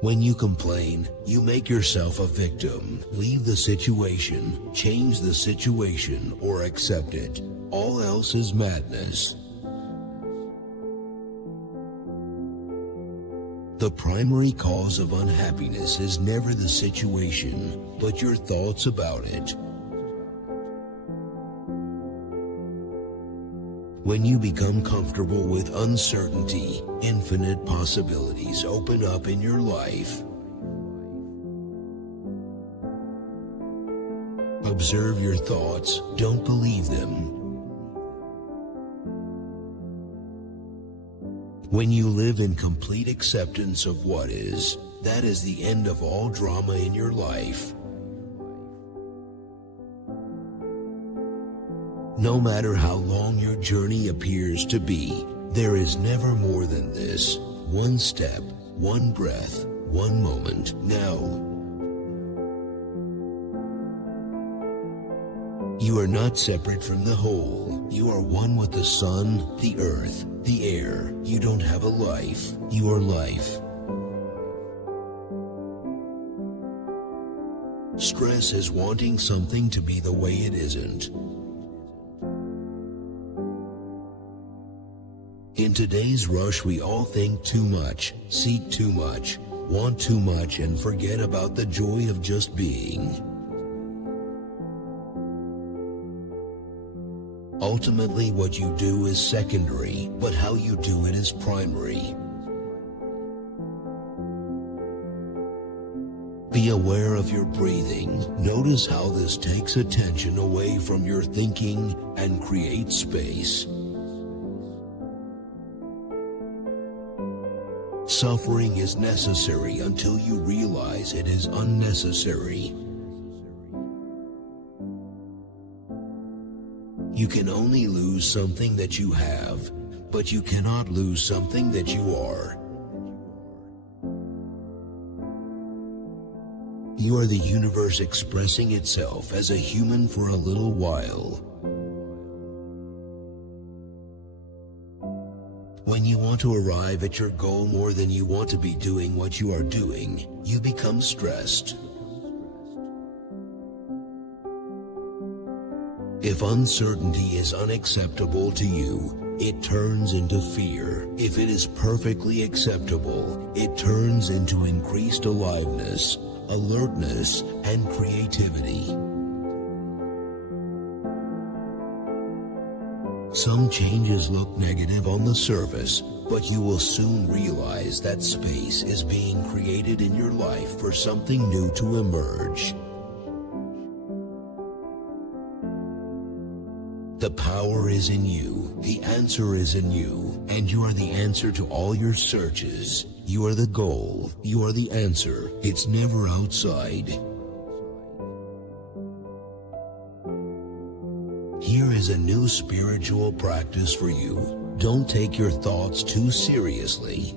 When you complain, you make yourself a victim. Leave the situation, change the situation, or accept it. All else is madness. The primary cause of unhappiness is never the situation, but your thoughts about it. When you become comfortable with uncertainty, infinite possibilities open up in your life. Observe your thoughts, don't believe them. When you live in complete acceptance of what is, that is the end of all drama in your life. No matter how long your journey appears to be, there is never more than this. One step, one breath, one moment, now. You are not separate from the whole. You are one with the sun, the earth, the air. You don't have a life. You are life. Stress is wanting something to be the way it isn't. In today's rush, we all think too much, seek too much, want too much, and forget about the joy of just being. Ultimately, what you do is secondary, but how you do it is primary. Be aware of your breathing. Notice how this takes attention away from your thinking and creates space. Suffering is necessary until you realize it is unnecessary. You can only lose something that you have, but you cannot lose something that you are. You are the universe expressing itself as a human for a little while. When you want to arrive at your goal more than you want to be doing what you are doing, you become stressed. If uncertainty is unacceptable to you, it turns into fear. If it is perfectly acceptable, it turns into increased aliveness, alertness, and creativity. Some changes look negative on the surface, but you will soon realize that space is being created in your life for something new to emerge. The power is in you, the answer is in you, and you are the answer to all your searches. You are the goal, you are the answer, it's never outside. Here is a new spiritual practice for you. Don't take your thoughts too seriously.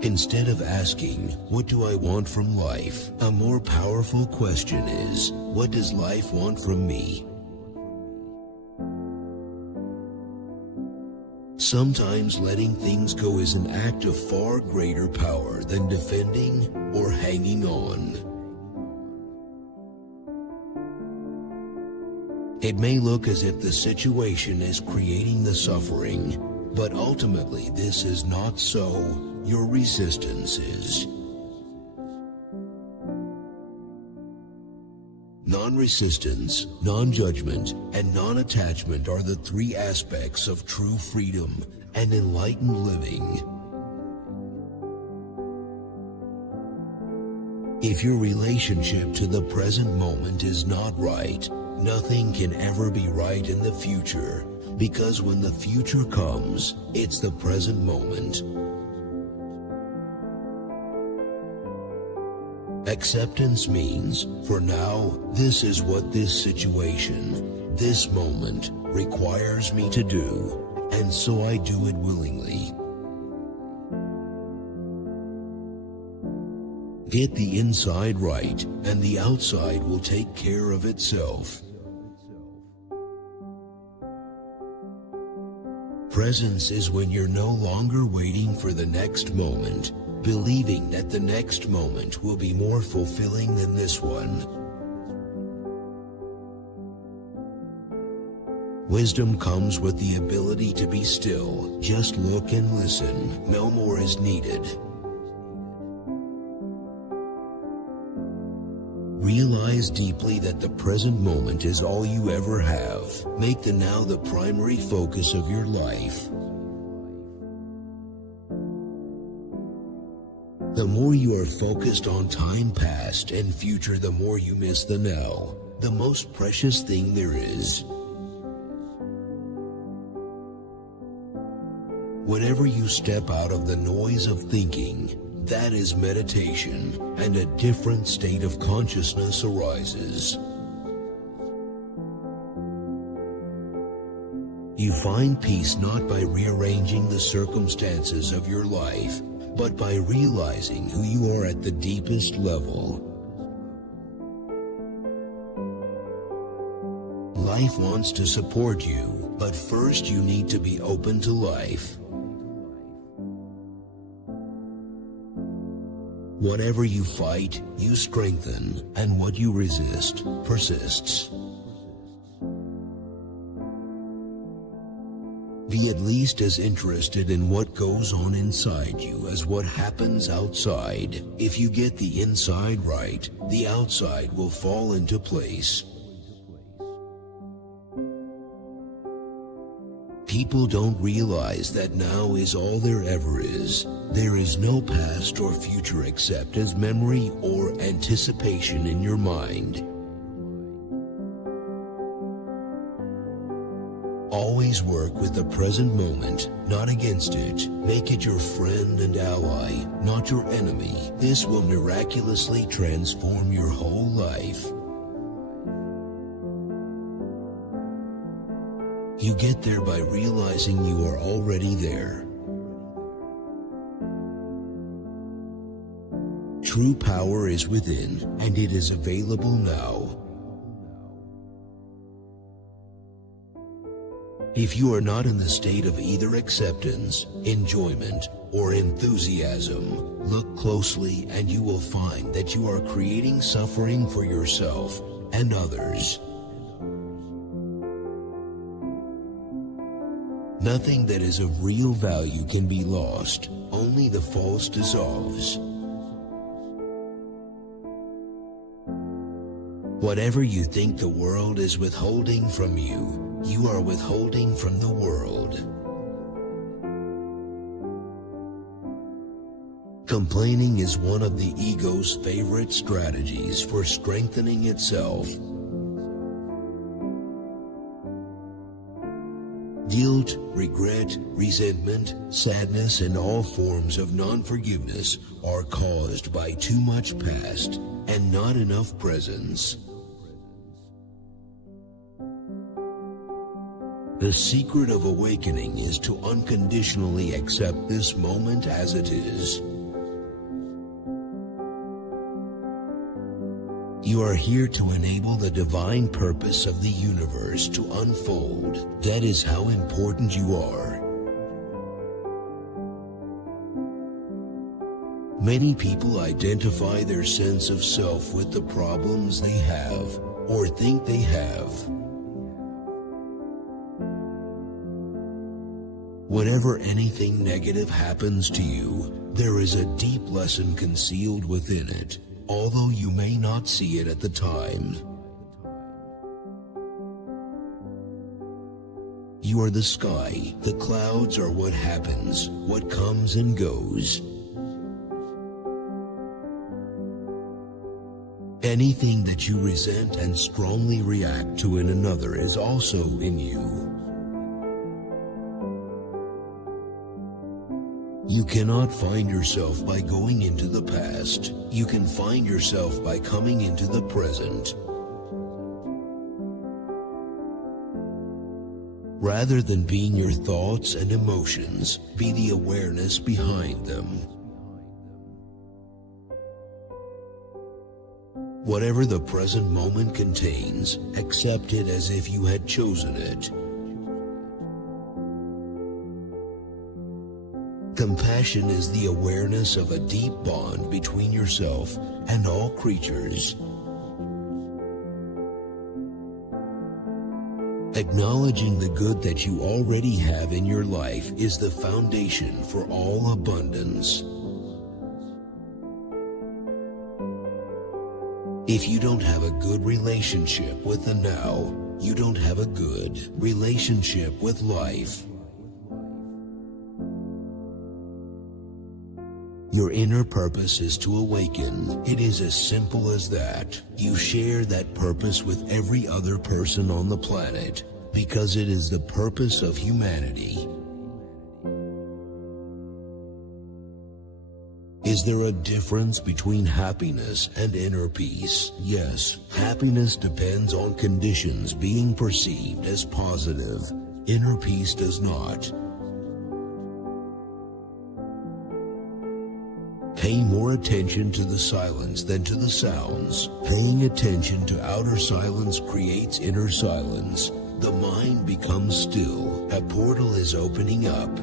Instead of asking, what do I want from life? A more powerful question is, what does life want from me? Sometimes letting things go is an act of far greater power than defending or hanging on. It may look as if the situation is creating the suffering, but ultimately this is not so. Your resistance is. Non-resistance, non-judgment, and non-attachment are the three aspects of true freedom and enlightened living. If your relationship to the present moment is not right, nothing can ever be right in the future, because when the future comes, it's the present moment. Acceptance means, for now, this is what this situation, this moment, requires me to do, and so I do it willingly. Get the inside right, and the outside will take care of itself. Presence is when you're no longer waiting for the next moment, believing that the next moment will be more fulfilling than this one. Wisdom comes with the ability to be still. Just look and listen. No more is needed. Realize deeply that the present moment is all you ever have. Make the now the primary focus of your life. The more you are focused on time past and future, the more you miss the now, the most precious thing there is. Whenever you step out of the noise of thinking, that is meditation, and a different state of consciousness arises. You find peace not by rearranging the circumstances of your life, but by realizing who you are at the deepest level. Life wants to support you, but first you need to be open to life. Whatever you fight, you strengthen, and what you resist, persists. Be at least as interested in what goes on inside you as what happens outside. If you get the inside right, the outside will fall into place. People don't realize that now is all there ever is. There is no past or future except as memory or anticipation in your mind. Always work with the present moment, not against it. Make it your friend and ally, not your enemy. This will miraculously transform your whole life. You get there by realizing you are already there. True power is within, and it is available now. If you are not in the state of either acceptance, enjoyment, or enthusiasm, look closely and you will find that you are creating suffering for yourself and others. Nothing that is of real value can be lost, only the false dissolves. Whatever you think the world is withholding from you, you are withholding from the world. Complaining is one of the ego's favorite strategies for strengthening itself. Guilt, regret, resentment, sadness, and all forms of non-forgiveness are caused by too much past and not enough presence. The secret of awakening is to unconditionally accept this moment as it is. You are here to enable the divine purpose of the universe to unfold. That is how important you are. Many people identify their sense of self with the problems they have or think they have. Whenever anything negative happens to you, there is a deep lesson concealed within it, although you may not see it at the time. You are the sky. The clouds are what happens, what comes and goes. Anything that you resent and strongly react to in another is also in you. You cannot find yourself by going into the past. You can find yourself by coming into the present. Rather than being your thoughts and emotions, be the awareness behind them. Whatever the present moment contains, accept it as if you had chosen it. Compassion is the awareness of a deep bond between yourself and all creatures. Acknowledging the good that you already have in your life is the foundation for all abundance. If you don't have a good relationship with the now, you don't have a good relationship with life. Your inner purpose is to awaken. It is as simple as that. You share that purpose with every other person on the planet because it is the purpose of humanity. Is there a difference between happiness and inner peace? Yes, happiness depends on conditions being perceived as positive. Inner peace does not. Pay more attention to the silence than to the sounds. Paying attention to outer silence creates inner silence. The mind becomes still. A portal is opening up.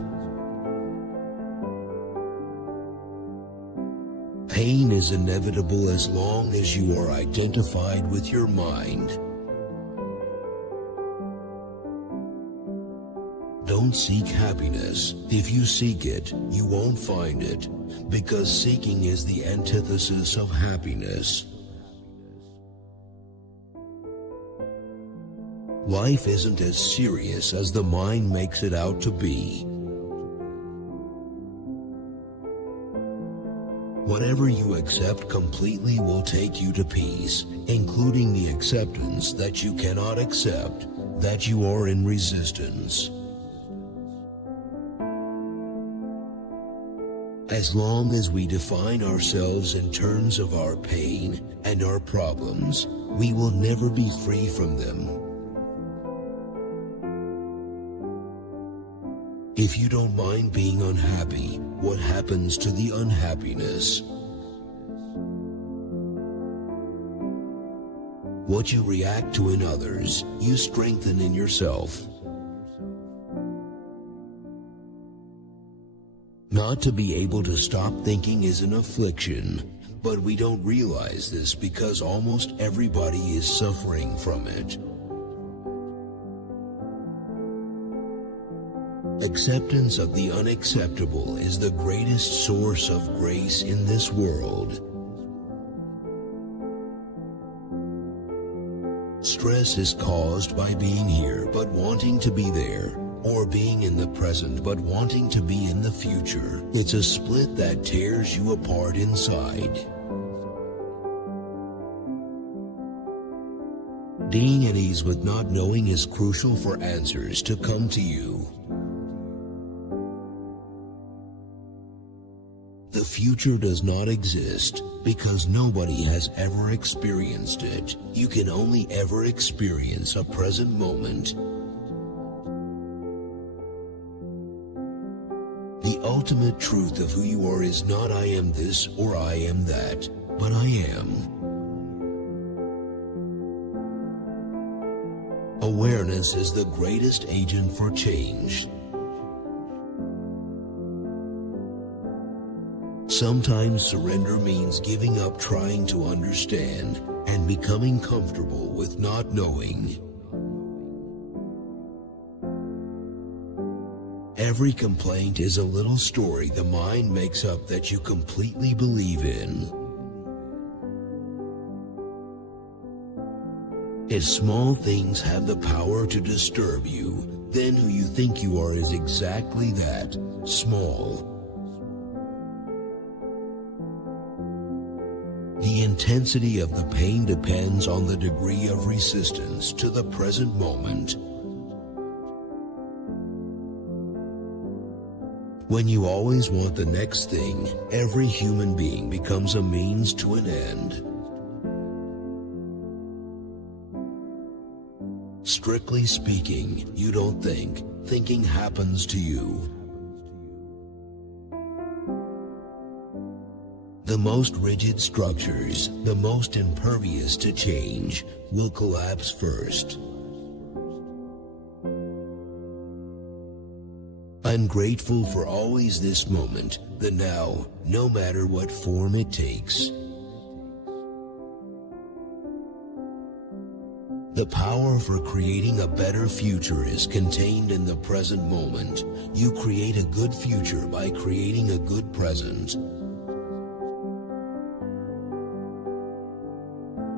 Pain is inevitable as long as you are identified with your mind. Don't seek happiness. If you seek it, you won't find it, because seeking is the antithesis of happiness. Life isn't as serious as the mind makes it out to be. Whatever you accept completely will take you to peace, including the acceptance that you cannot accept, that you are in resistance. As long as we define ourselves in terms of our pain and our problems, we will never be free from them. If you don't mind being unhappy, what happens to the unhappiness? What you react to in others, you strengthen in yourself. Not to be able to stop thinking is an affliction, but we don't realize this because almost everybody is suffering from it. Acceptance of the unacceptable is the greatest source of grace in this world. Stress is caused by being here but wanting to be there, or being in the present but wanting to be in the future. It's a split that tears you apart inside. Being at ease with not knowing is crucial for answers to come to you. The future does not exist because nobody has ever experienced it. You can only ever experience a present moment. The ultimate truth of who you are is not I am this or I am that, but I am. Awareness is the greatest agent for change. Sometimes surrender means giving up trying to understand and becoming comfortable with not knowing. Every complaint is a little story the mind makes up that you completely believe in. If small things have the power to disturb you, then who you think you are is exactly that, small. The intensity of the pain depends on the degree of resistance to the present moment. When you always want the next thing, every human being becomes a means to an end. Strictly speaking, you don't think. Thinking happens to you. The most rigid structures, the most impervious to change, will collapse first. I'm grateful for always this moment, the now, no matter what form it takes. The power for creating a better future is contained in the present moment. You create a good future by creating a good present.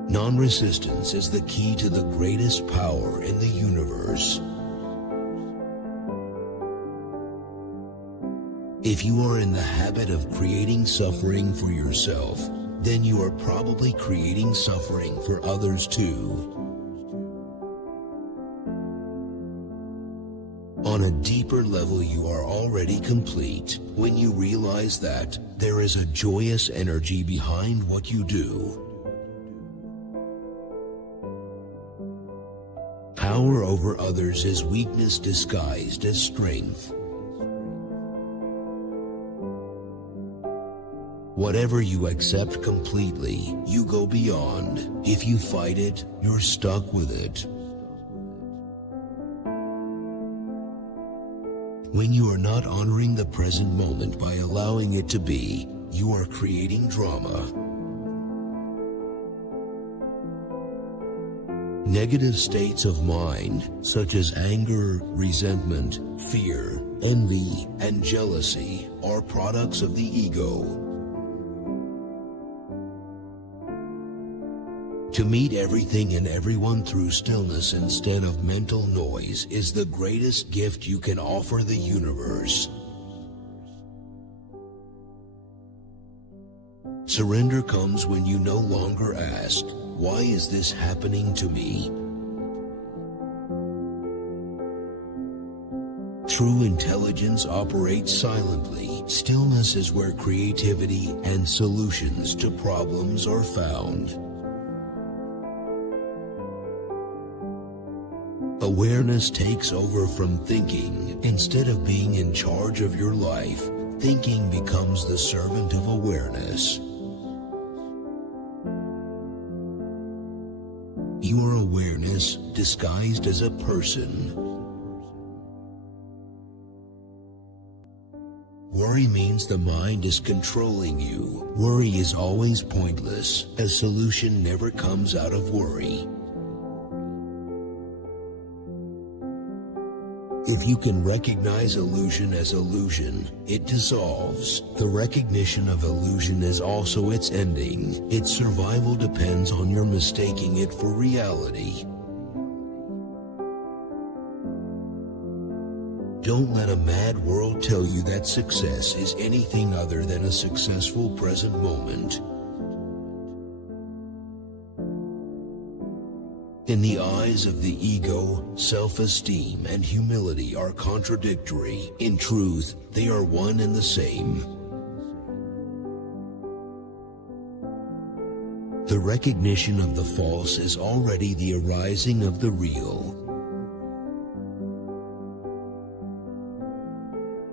Non-resistance is the key to the greatest power in the universe. If you are in the habit of creating suffering for yourself, then you are probably creating suffering for others too. On a deeper level, you are already complete when you realize that there is a joyous energy behind what you do. Power over others is weakness disguised as strength. Whatever you accept completely, you go beyond. If you fight it, you're stuck with it. When you are not honoring the present moment by allowing it to be, you are creating drama. Negative states of mind, such as anger, resentment, fear, envy, and jealousy, are products of the ego. To meet everything and everyone through stillness instead of mental noise is the greatest gift you can offer the universe. Surrender comes when you no longer ask, "Why is this happening to me?" True intelligence operates silently. Stillness is where creativity and solutions to problems are found. Awareness takes over from thinking. Instead of being in charge of your life, thinking becomes the servant of awareness. You are awareness disguised as a person. Worry means the mind is controlling you. Worry is always pointless. A solution never comes out of worry. If you can recognize illusion as illusion, it dissolves. The recognition of illusion is also its ending. Its survival depends on your mistaking it for reality. Don't let a mad world tell you that success is anything other than a successful present moment. In the eyes of the ego, self-esteem and humility are contradictory. In truth, they are one and the same. The recognition of the false is already the arising of the real.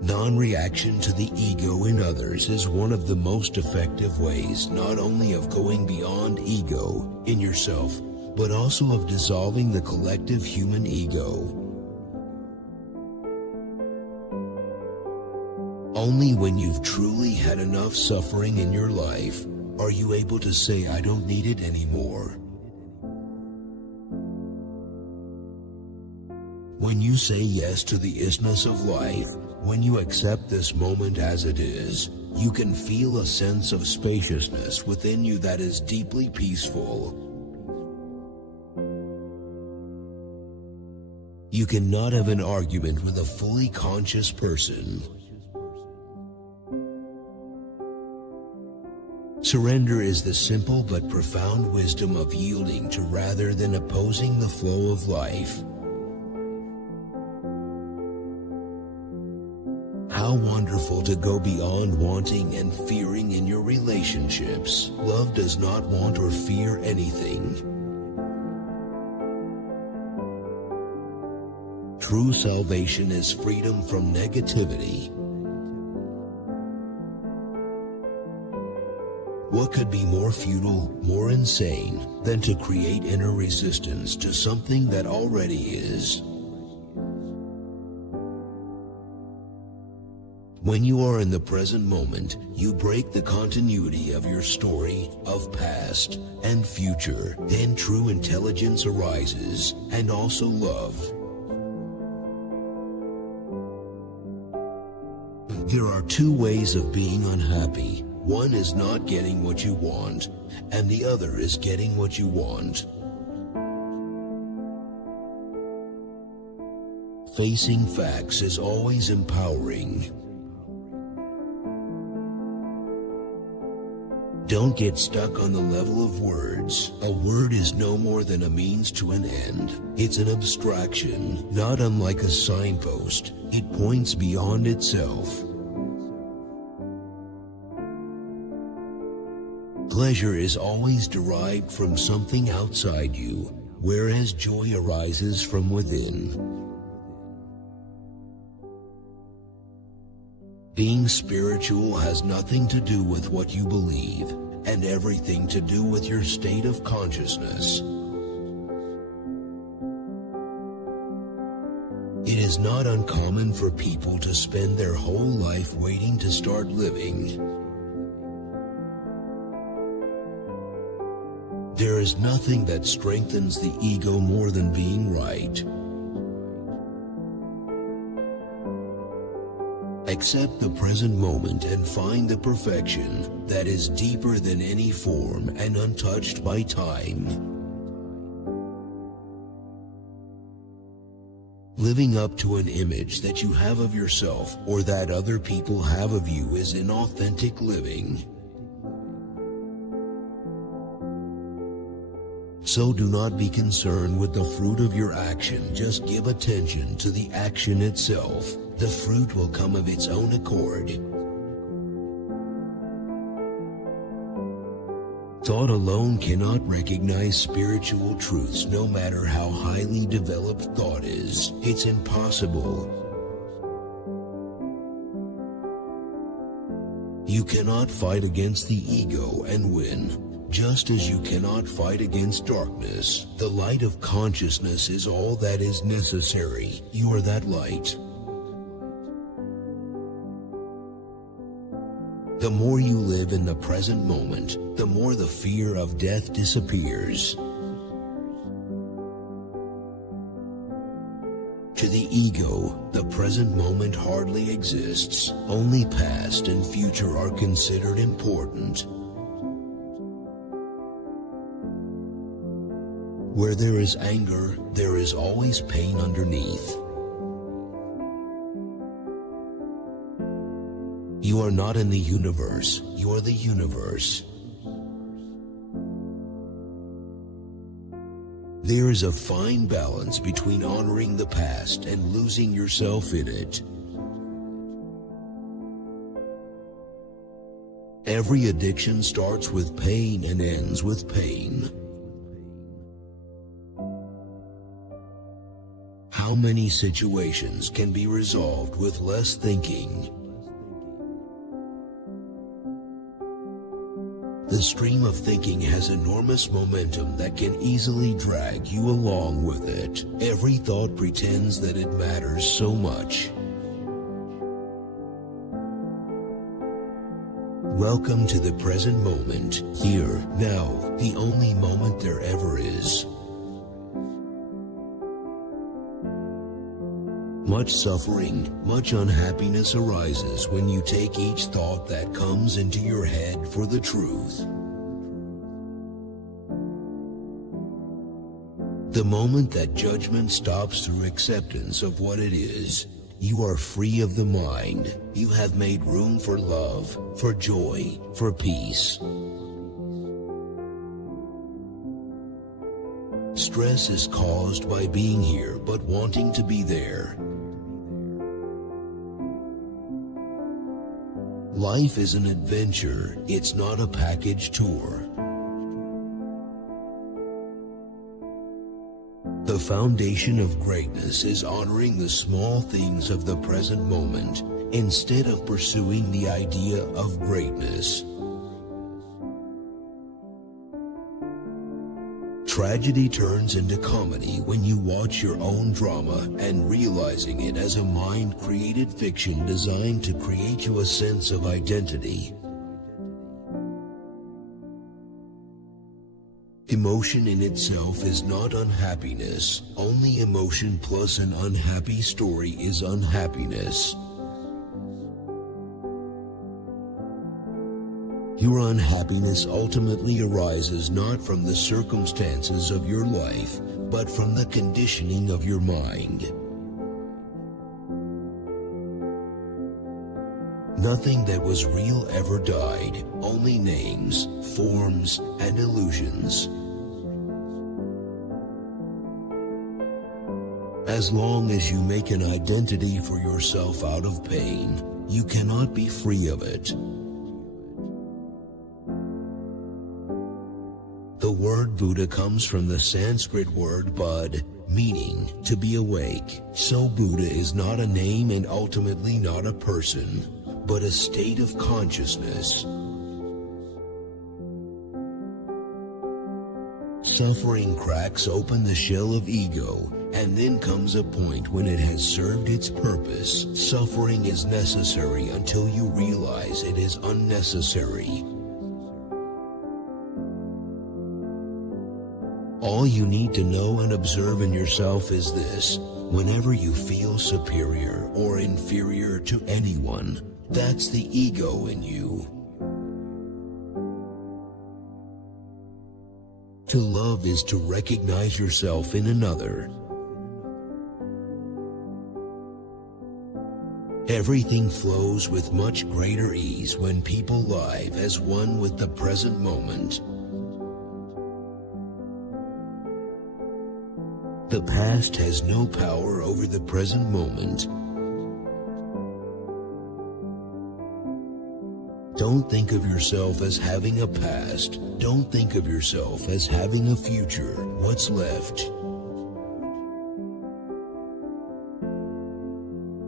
Non-reaction to the ego in others is one of the most effective ways not only of going beyond ego in yourself, but also of dissolving the collective human ego. Only when you've truly had enough suffering in your life are you able to say, "I don't need it anymore." When you say yes to the isness of life, when you accept this moment as it is, you can feel a sense of spaciousness within you that is deeply peaceful. You cannot have an argument with a fully conscious person. Surrender is the simple but profound wisdom of yielding to rather than opposing the flow of life. How wonderful to go beyond wanting and fearing in your relationships. Love does not want or fear anything. True salvation is freedom from negativity. What could be more futile, more insane, than to create inner resistance to something that already is? When you are in the present moment, you break the continuity of your story of past and future. Then true intelligence arises, and also love. There are two ways of being unhappy. One is not getting what you want, and the other is getting what you want. Facing facts is always empowering. Don't get stuck on the level of words. A word is no more than a means to an end. It's an abstraction, not unlike a signpost. It points beyond itself. Pleasure is always derived from something outside you, whereas joy arises from within. Being spiritual has nothing to do with what you believe, and everything to do with your state of consciousness. It is not uncommon for people to spend their whole life waiting to start living. There is nothing that strengthens the ego more than being right. Accept the present moment and find the perfection that is deeper than any form and untouched by time. Living up to an image that you have of yourself or that other people have of you is inauthentic living. So do not be concerned with the fruit of your action. Just give attention to the action itself. The fruit will come of its own accord. Thought alone cannot recognize spiritual truths, no matter how highly developed thought is. It's impossible. You cannot fight against the ego and win. Just as you cannot fight against darkness, the light of consciousness is all that is necessary. You are that light. The more you live in the present moment, the more the fear of death disappears. To the ego, the present moment hardly exists. Only past and future are considered important. Where there is anger, there is always pain underneath. You are not in the universe, you are the universe. There is a fine balance between honoring the past and losing yourself in it. Every addiction starts with pain and ends with pain. How many situations can be resolved with less thinking? The stream of thinking has enormous momentum that can easily drag you along with it. Every thought pretends that it matters so much. Welcome to the present moment, here, now, the only moment there ever is. Much suffering, much unhappiness arises when you take each thought that comes into your head for the truth. The moment that judgment stops through acceptance of what it is, you are free of the mind. You have made room for love, for joy, for peace. Stress is caused by being here but wanting to be there. Life is an adventure, it's not a package tour. The foundation of greatness is honoring the small things of the present moment instead of pursuing the idea of greatness. Tragedy turns into comedy when you watch your own drama and realizing it as a mind-created fiction designed to create you a sense of identity. Emotion in itself is not unhappiness. Only emotion plus an unhappy story is unhappiness. Your unhappiness ultimately arises not from the circumstances of your life, but from the conditioning of your mind. Nothing that was real ever died, only names, forms, and illusions. As long as you make an identity for yourself out of pain, you cannot be free of it. The word Buddha comes from the Sanskrit word bud, meaning to be awake. So Buddha is not a name and ultimately not a person, but a state of consciousness. Suffering cracks open the shell of ego, and then comes a point when it has served its purpose. Suffering is necessary until you realize it is unnecessary. All you need to know and observe in yourself is this: whenever you feel superior or inferior to anyone, that's the ego in you. To love is to recognize yourself in another. Everything flows with much greater ease when people live as one with the present moment. The past has no power over the present moment. Don't think of yourself as having a past. Don't think of yourself as having a future. What's left?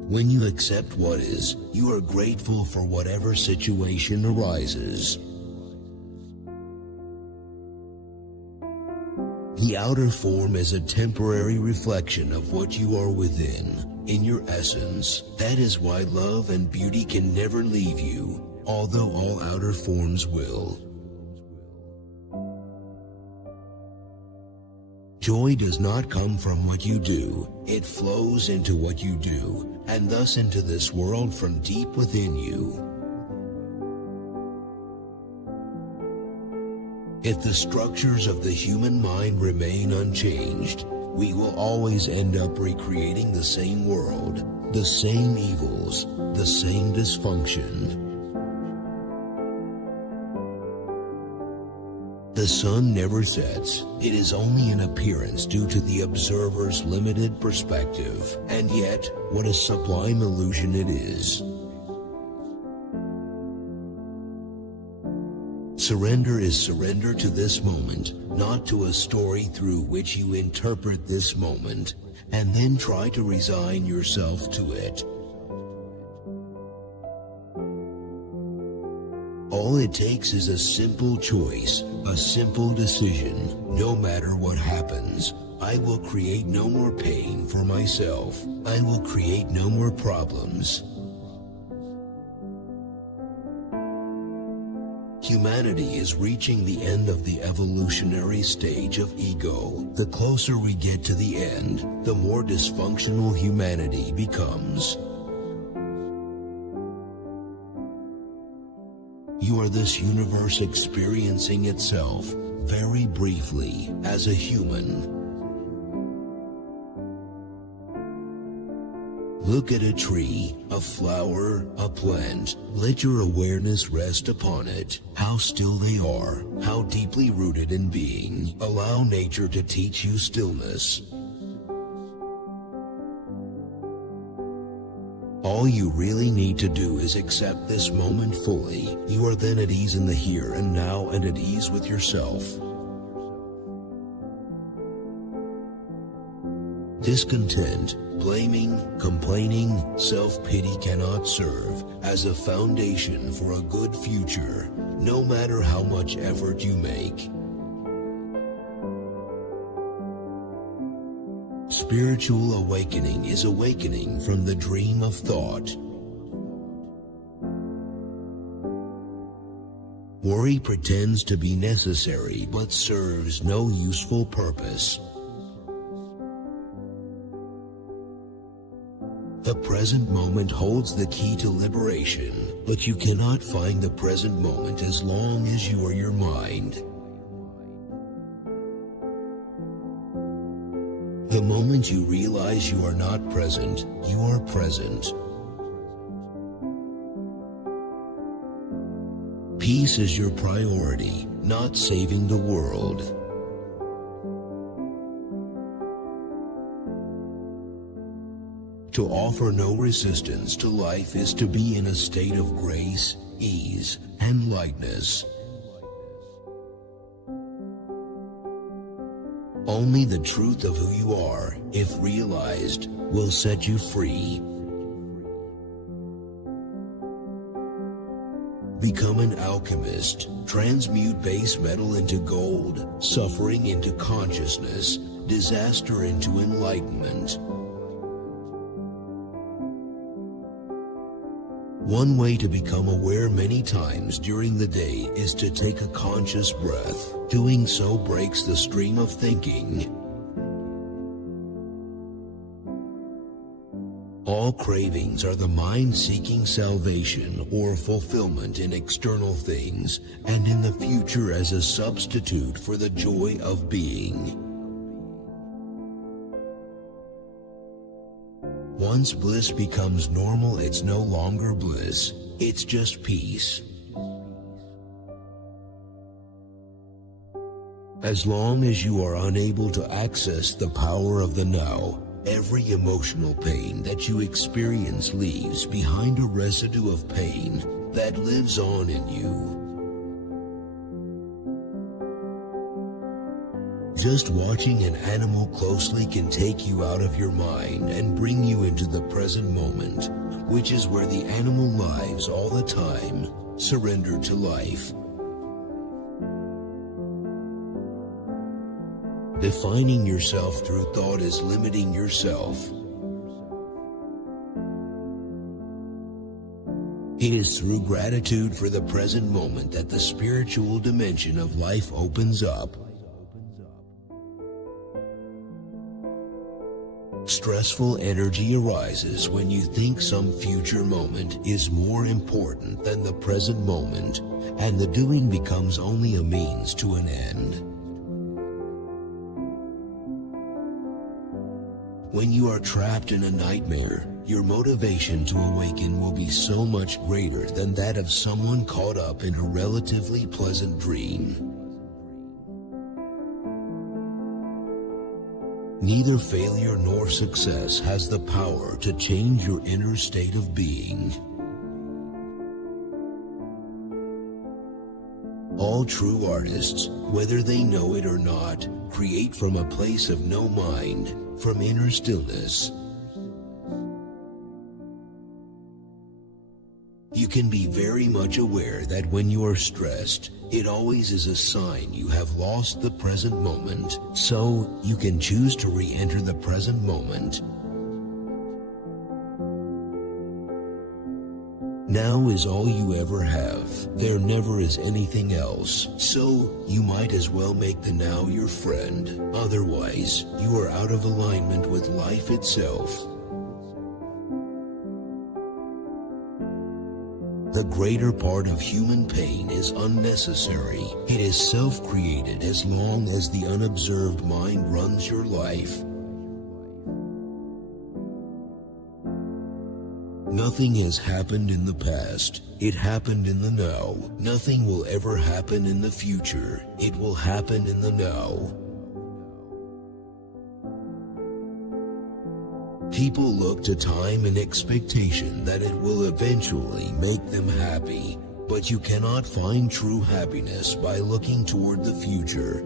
When you accept what is, you are grateful for whatever situation arises. The outer form is a temporary reflection of what you are within, in your essence. That is why love and beauty can never leave you, although all outer forms will. Joy does not come from what you do. It flows into what you do, and thus into this world from deep within you. If the structures of the human mind remain unchanged, we will always end up recreating the same world, the same evils, the same dysfunction. The sun never sets. It is only an appearance due to the observer's limited perspective. And yet, what a sublime illusion it is. Surrender is surrender to this moment, not to a story through which you interpret this moment, and then try to resign yourself to it. All it takes is a simple choice, a simple decision. No matter what happens, I will create no more pain for myself. I will create no more problems. Humanity is reaching the end of the evolutionary stage of ego. The closer we get to the end, the more dysfunctional humanity becomes. You are this universe experiencing itself, very briefly, as a human. Look at a tree, a flower, a plant. Let your awareness rest upon it. How still they are, how deeply rooted in being. Allow nature to teach you stillness. All you really need to do is accept this moment fully. You are then at ease in the here and now and at ease with yourself. Discontent, blaming, complaining, self-pity cannot serve as a foundation for a good future, no matter how much effort you make. spiritual awakening is awakening from the dream of thought. Worry pretends to be necessary but serves no useful purpose. The present moment holds the key to liberation, but you cannot find the present moment as long as you are your mind. The moment you realize you are not present, you are present. Peace is your priority, not saving the world. To offer no resistance to life is to be in a state of grace, ease, and lightness. Only the truth of who you are, if realized, will set you free. Become an alchemist. Transmute base metal into gold, suffering into consciousness, disaster into enlightenment. One way to become aware many times during the day is to take a conscious breath. Doing so breaks the stream of thinking. All cravings are the mind seeking salvation or fulfillment in external things and in the future as a substitute for the joy of being. Once bliss becomes normal, it's no longer bliss, it's just peace. As long as you are unable to access the power of the now, every emotional pain that you experience leaves behind a residue of pain that lives on in you. Just watching an animal closely can take you out of your mind and bring you into the present moment, which is where the animal lives all the time, surrendered to life. Defining yourself through thought is limiting yourself. It is through gratitude for the present moment that the spiritual dimension of life opens up. Stressful energy arises when you think some future moment is more important than the present moment, and the doing becomes only a means to an end. When you are trapped in a nightmare, your motivation to awaken will be so much greater than that of someone caught up in a relatively pleasant dream. Neither failure nor success has the power to change your inner state of being. All true artists, whether they know it or not, create from a place of no mind, from inner stillness. You can be very much aware that when you are stressed, it always is a sign you have lost the present moment, so you can choose to re-enter the present moment. Now is all you ever have. There never is anything else, so you might as well make the now your friend. Otherwise, you are out of alignment with life itself. The greater part of human pain is unnecessary. It is self-created as long as the unobserved mind runs your life. Nothing has happened in the past. It happened in the now. Nothing will ever happen in the future. It will happen in the now. People look to time in expectation that it will eventually make them happy, but you cannot find true happiness by looking toward the future.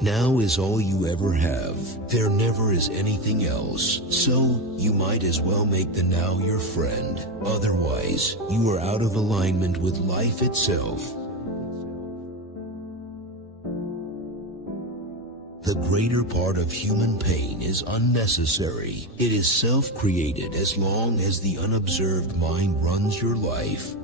Now is all you ever have. There never is anything else, so you might as well make the now your friend. Otherwise, you are out of alignment with life itself. The greater part of human pain is unnecessary. It is self-created as long as the unobserved mind runs your life.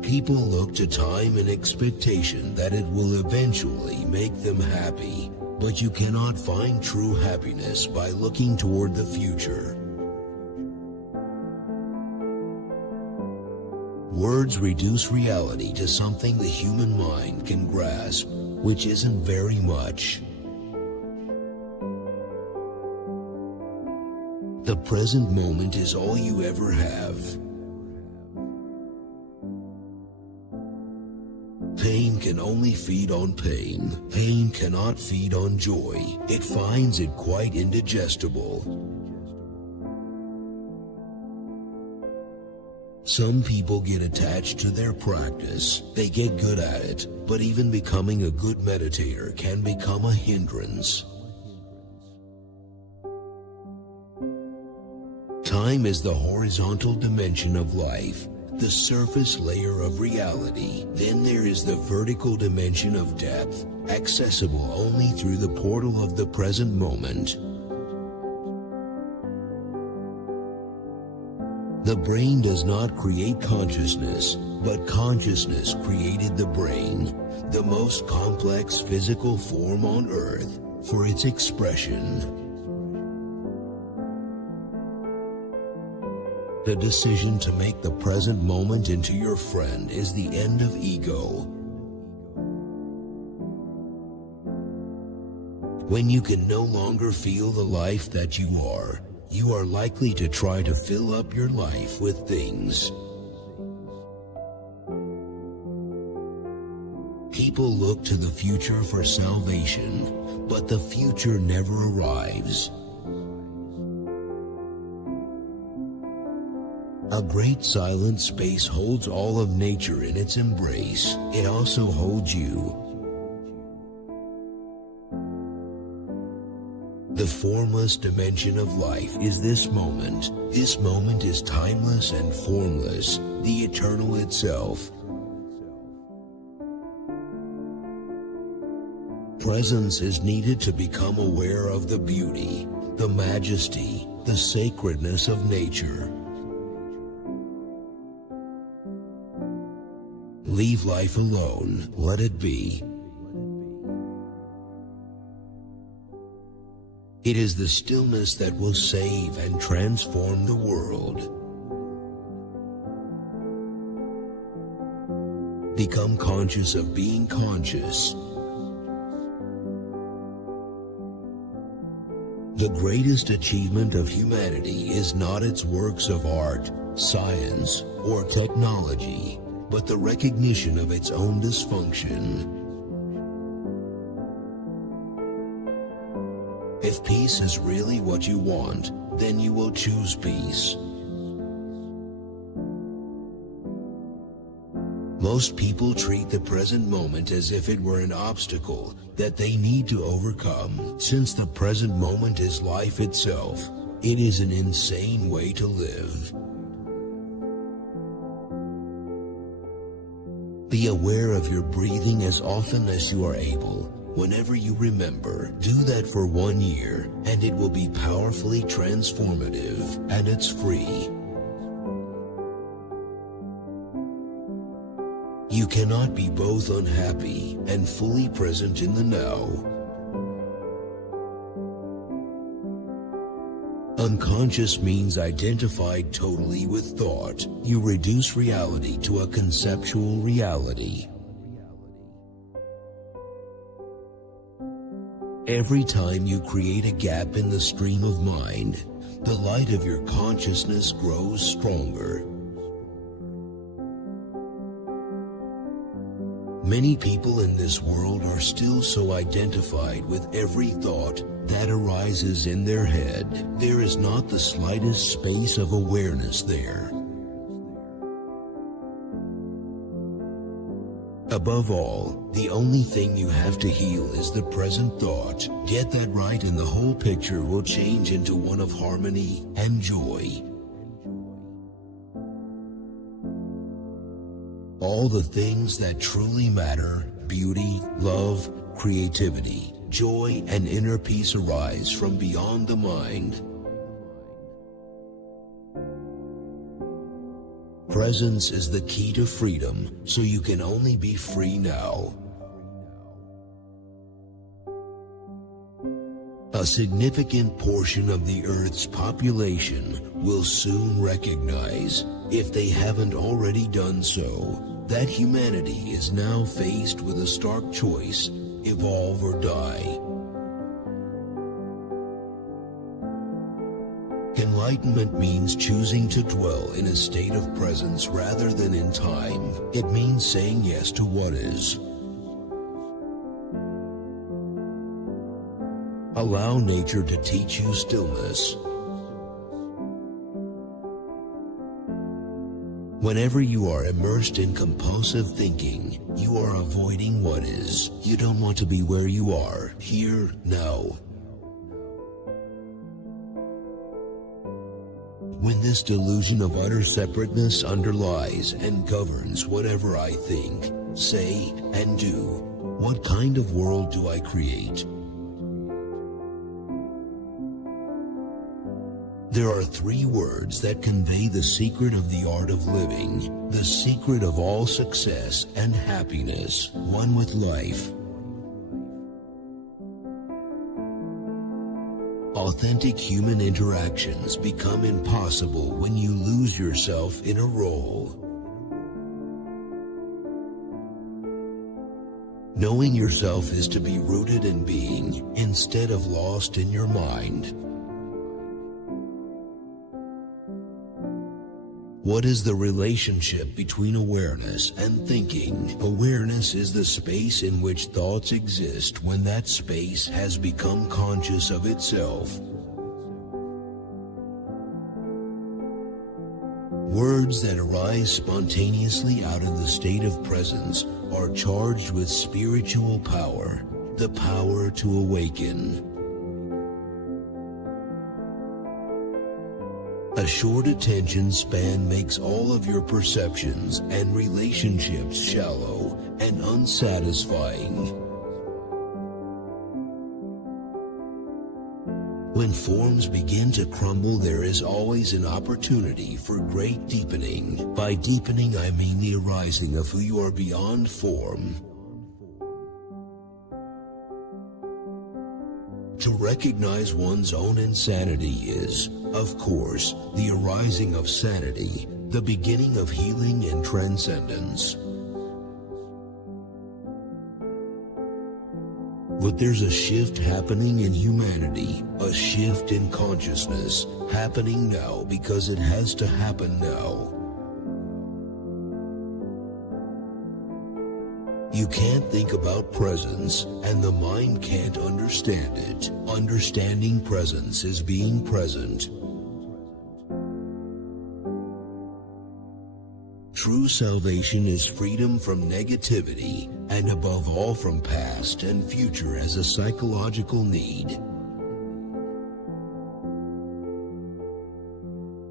People look to time in expectation that it will eventually make them happy, but you cannot find true happiness by looking toward the future. Words reduce reality to something the human mind can grasp, which isn't very much. The present moment is all you ever have. Pain can only feed on pain. Pain cannot feed on joy. It finds it quite indigestible. Some people get attached to their practice. They get good at it, but even becoming a good meditator can become a hindrance. Time is the horizontal dimension of life, the surface layer of reality. Then there is the vertical dimension of depth, accessible only through the portal of the present moment. The brain does not create consciousness, but consciousness created the brain, the most complex physical form on earth, for its expression. The decision to make the present moment into your friend is the end of ego. When you can no longer feel the life that you are likely to try to fill up your life with things. People look to the future for salvation, but the future never arrives. A great silent space holds all of nature in its embrace. It also holds you. The formless dimension of life is this moment. This moment is timeless and formless, the eternal itself. Presence is needed to become aware of the beauty, the majesty, the sacredness of nature. Leave life alone. Let it be. It is the stillness that will save and transform the world. Become conscious of being conscious. The greatest achievement of humanity is not its works of art, science, or technology, but the recognition of its own dysfunction. If peace is really what you want, then you will choose peace. Most people treat the present moment as if it were an obstacle that they need to overcome. Since the present moment is life itself, it is an insane way to live. Be aware of your breathing as often as you are able. Whenever you remember, do that for 1 year, and it will be powerfully transformative, and it's free. You cannot be both unhappy and fully present in the now. Unconscious means identified totally with thought. You reduce reality to a conceptual reality. Every time you create a gap in the stream of mind, the light of your consciousness grows stronger. Many people in this world are still so identified with every thought that arises in their head. There is not the slightest space of awareness there. Above all, the only thing you have to heal is the present thought. Get that right and the whole picture will change into one of harmony and joy. all the things that truly matter, beauty, love, creativity, joy, and inner peace arise from beyond the mind. Presence is the key to freedom, so you can only be free now. A significant portion of the Earth's population will soon recognize, if they haven't already done so, that humanity is now faced with a stark choice: evolve or die. Enlightenment means choosing to dwell in a state of presence rather than in time. It means saying yes to what is. Allow nature to teach you stillness. Whenever you are immersed in compulsive thinking, you are avoiding what is. You don't want to be where you are, here, now. When this delusion of utter separateness underlies and governs whatever I think, say, and do, what kind of world do I create? There are 3 words that convey the secret of the art of living, the secret of all success and happiness, one with life. Authentic human interactions become impossible when you lose yourself in a role. Knowing yourself is to be rooted in being, instead of lost in your mind. What is the relationship between awareness and thinking? Awareness is the space in which thoughts exist when that space has become conscious of itself. Words that arise spontaneously out of the state of presence are charged with spiritual power, the power to awaken. A short attention span makes all of your perceptions and relationships shallow and unsatisfying. When forms begin to crumble, there is always an opportunity for great deepening. By deepening, I mean the arising of who you are beyond form. To recognize one's own insanity is, of course, the arising of sanity, the beginning of healing and transcendence. But there's a shift happening in humanity, a shift in consciousness, happening now because it has to happen now. You can't think about presence, and the mind can't understand it. Understanding presence is being present. True salvation is freedom from negativity, and above all from past and future as a psychological need.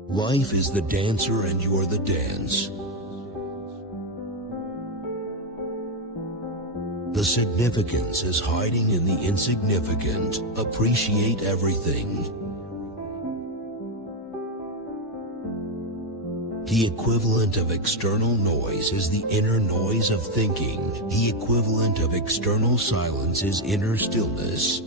Life is the dancer and you're the dance. The significance is hiding in the insignificant. Appreciate everything. The equivalent of external noise is the inner noise of thinking. The equivalent of external silence is inner stillness.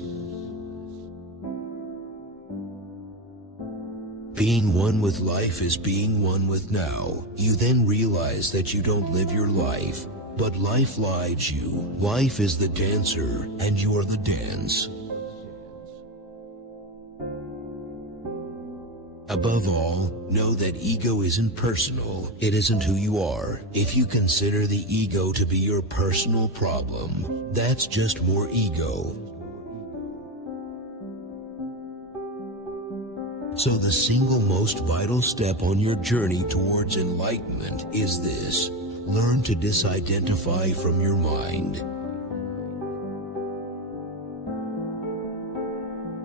Being one with life is being one with now. You then realize that you don't live your life, but life lies you. Life is the dancer, and you are the dance. Above all, know that ego isn't personal. It isn't who you are. If you consider the ego to be your personal problem, that's just more ego. So the single most vital step on your journey towards enlightenment is this: learn to disidentify from your mind.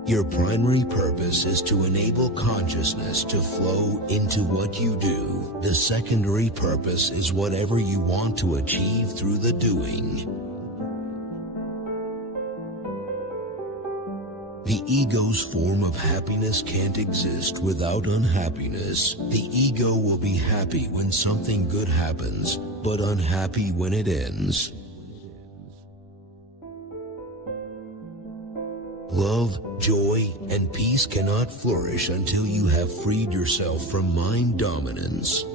Your primary purpose is to enable consciousness to flow into what you do. The secondary purpose is whatever you want to achieve through the doing. The ego's form of happiness can't exist without unhappiness. The ego will be happy when something good happens, but unhappy when it ends. Love, joy, and peace cannot flourish until you have freed yourself from mind dominance.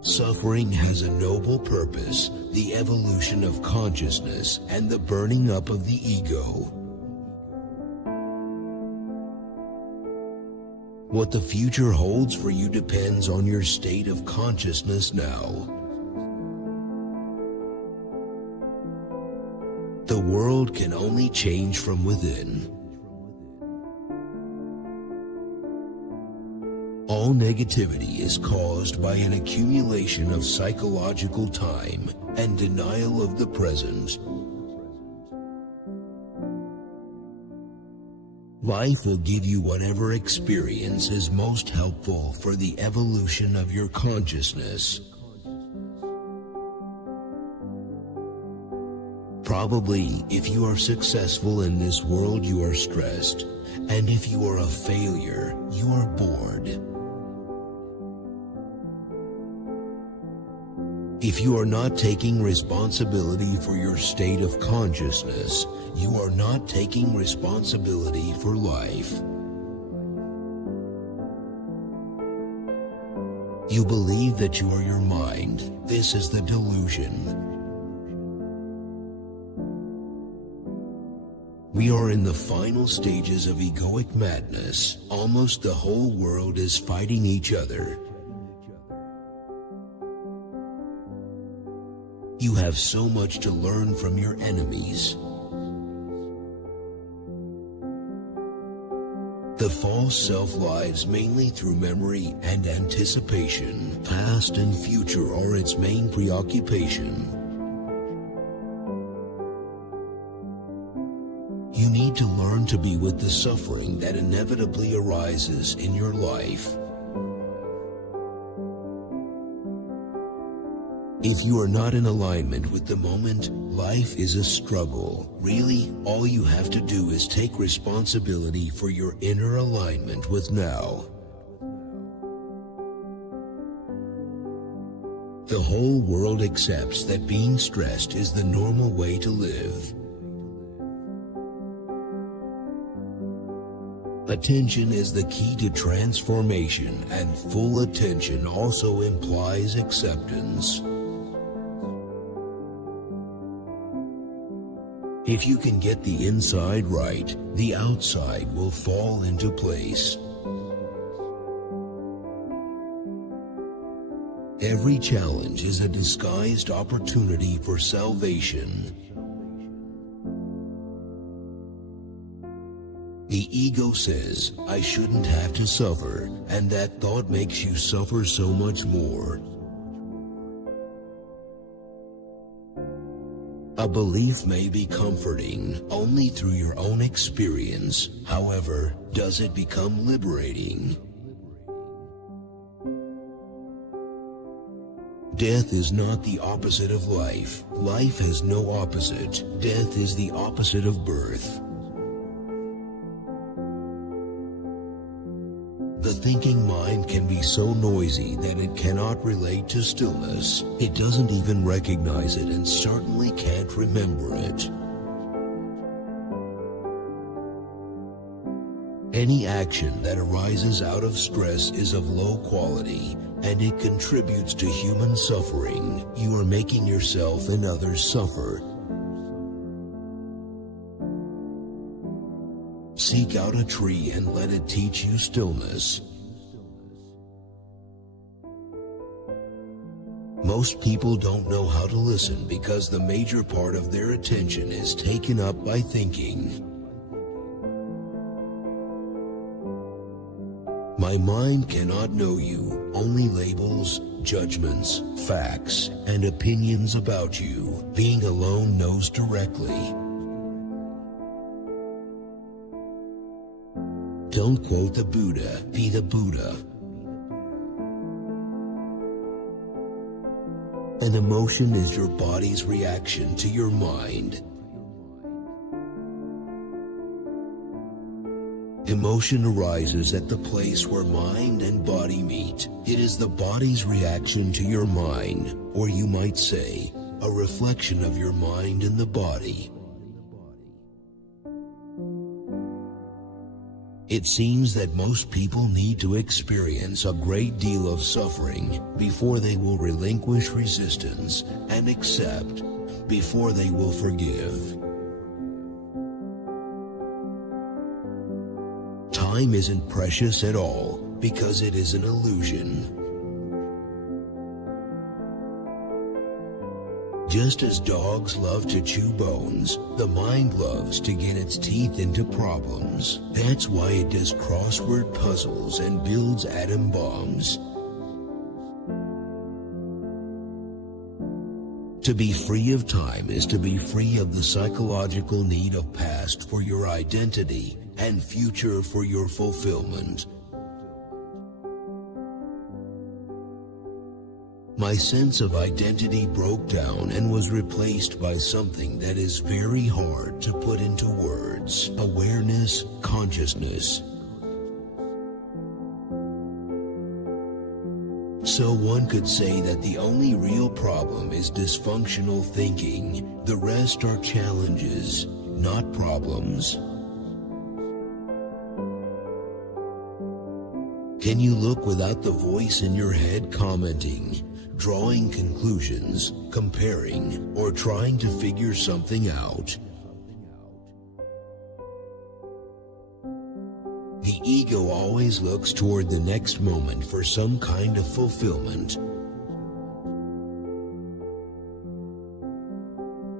Suffering has a noble purpose, the evolution of consciousness and the burning up of the ego. What the future holds for you depends on your state of consciousness now. The world can only change from within. All negativity is caused by an accumulation of psychological time and denial of the present. Life will give you whatever experience is most helpful for the evolution of your consciousness. Probably, if you are successful in this world, you are stressed, and if you are a failure, you are bored. If you are not taking responsibility for your state of consciousness, you are not taking responsibility for life. You believe that you are your mind. This is the delusion. We are in the final stages of egoic madness. Almost the whole world is fighting each other. You have so much to learn from your enemies. The false self lives mainly through memory and anticipation. Past and future are its main preoccupation. You need to learn to be with the suffering that inevitably arises in your life. If you are not in alignment with the moment, life is a struggle. Really, all you have to do is take responsibility for your inner alignment with now. The whole world accepts that being stressed is the normal way to live. Attention is the key to transformation, and full attention also implies acceptance. If you can get the inside right, the outside will fall into place. Every challenge is a disguised opportunity for salvation. The ego says, I shouldn't have to suffer, and that thought makes you suffer so much more. A belief may be comforting only through your own experience. However, does it become liberating? Death is not the opposite of life. Life has no opposite. Death is the opposite of birth. The thinking mind can be so noisy that it cannot relate to stillness. It doesn't even recognize it and certainly can't remember it. Any action that arises out of stress is of low quality, and it contributes to human suffering. You are making yourself and others suffer. Seek out a tree and let it teach you stillness. Most people don't know how to listen because the major part of their attention is taken up by thinking. My mind cannot know you, only labels, judgments, facts, and opinions about you. Being alone knows directly. Don't quote the Buddha, be the Buddha. An emotion is your body's reaction to your mind. Emotion arises at the place where mind and body meet. It is the body's reaction to your mind, or you might say, a reflection of your mind in the body. It seems that most people need to experience a great deal of suffering before they will relinquish resistance and accept, before they will forgive. Time isn't precious at all because it is an illusion. Just as dogs love to chew bones, the mind loves to get its teeth into problems. That's why it does crossword puzzles and builds atom bombs. To be free of time is to be free of the psychological need of past for your identity and future for your fulfillment. My sense of identity broke down and was replaced by something that is very hard to put into words: awareness, consciousness. So one could say that the only real problem is dysfunctional thinking. The rest are challenges, not problems. Can you look without the voice in your head commenting, drawing conclusions, comparing, or trying to figure something out? The ego always looks toward the next moment for some kind of fulfillment.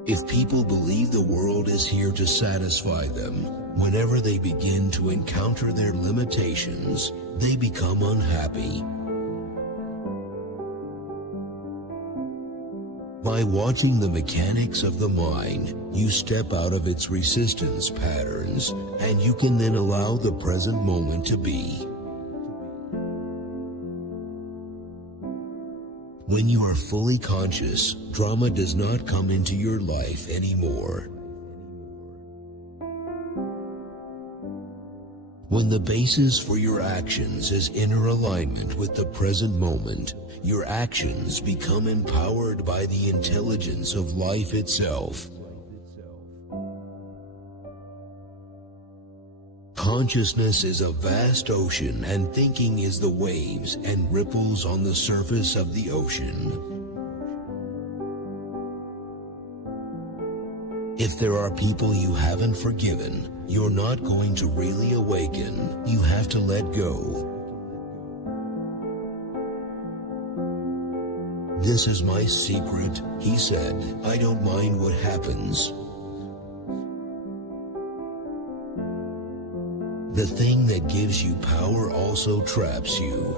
If people believe the world is here to satisfy them, whenever they begin to encounter their limitations, they become unhappy. By watching the mechanics of the mind, you step out of its resistance patterns, and you can then allow the present moment to be. When you are fully conscious, drama does not come into your life anymore. When the basis for your actions is inner alignment with the present moment, your actions become empowered by the intelligence of life itself. Consciousness is a vast ocean, and thinking is the waves and ripples on the surface of the ocean. If there are people you haven't forgiven, you're not going to really awaken. You have to let go. This is my secret, he said. I don't mind what happens. The thing that gives you power also traps you.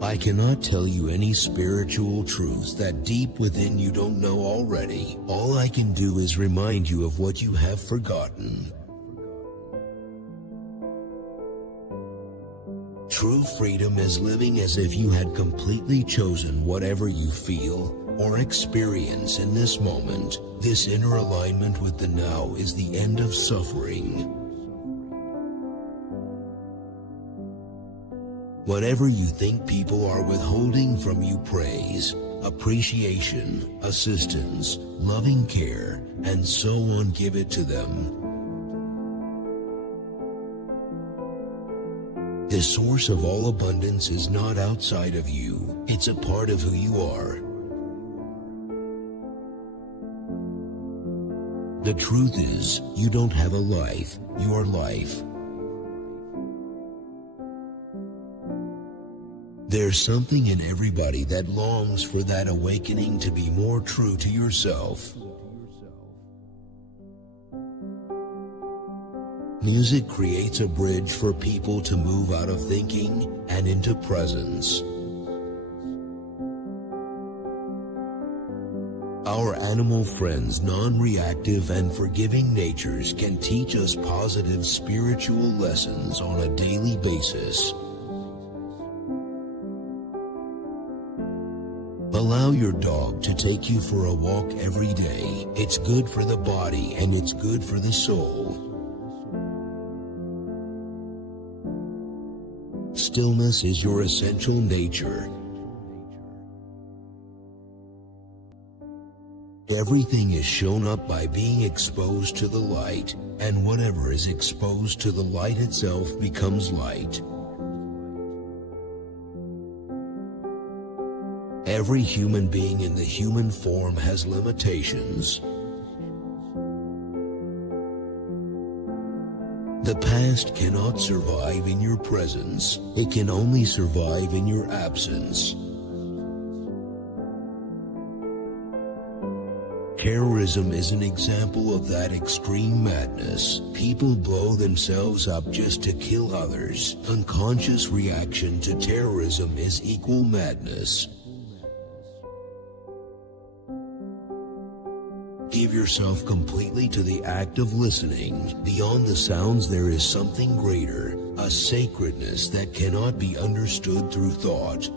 I cannot tell you any spiritual truths that deep within you don't know already. All I can do is remind you of what you have forgotten. True freedom is living as if you had completely chosen whatever you feel or experience in this moment. This inner alignment with the now is the end of suffering. Whatever you think people are withholding from you, praise, appreciation, assistance, loving care, and so on, give it to them. The source of all abundance is not outside of you. It's a part of who you are. The truth is, you don't have a life, your life. There's something in everybody that longs for that awakening to be more true to yourself. Music creates a bridge for people to move out of thinking and into presence. Our animal friends' non-reactive and forgiving natures can teach us positive spiritual lessons on a daily basis. Allow your dog to take you for a walk every day. It's good for the body and it's good for the soul. Stillness is your essential nature. Everything is shown up by being exposed to the light, and whatever is exposed to the light itself becomes light. Every human being in the human form has limitations. The past cannot survive in your presence. It can only survive in your absence. Terrorism is an example of that extreme madness. People blow themselves up just to kill others. Unconscious reaction to terrorism is equal madness. Give yourself completely to the act of listening. Beyond the sounds there is something greater, a sacredness that cannot be understood through thought.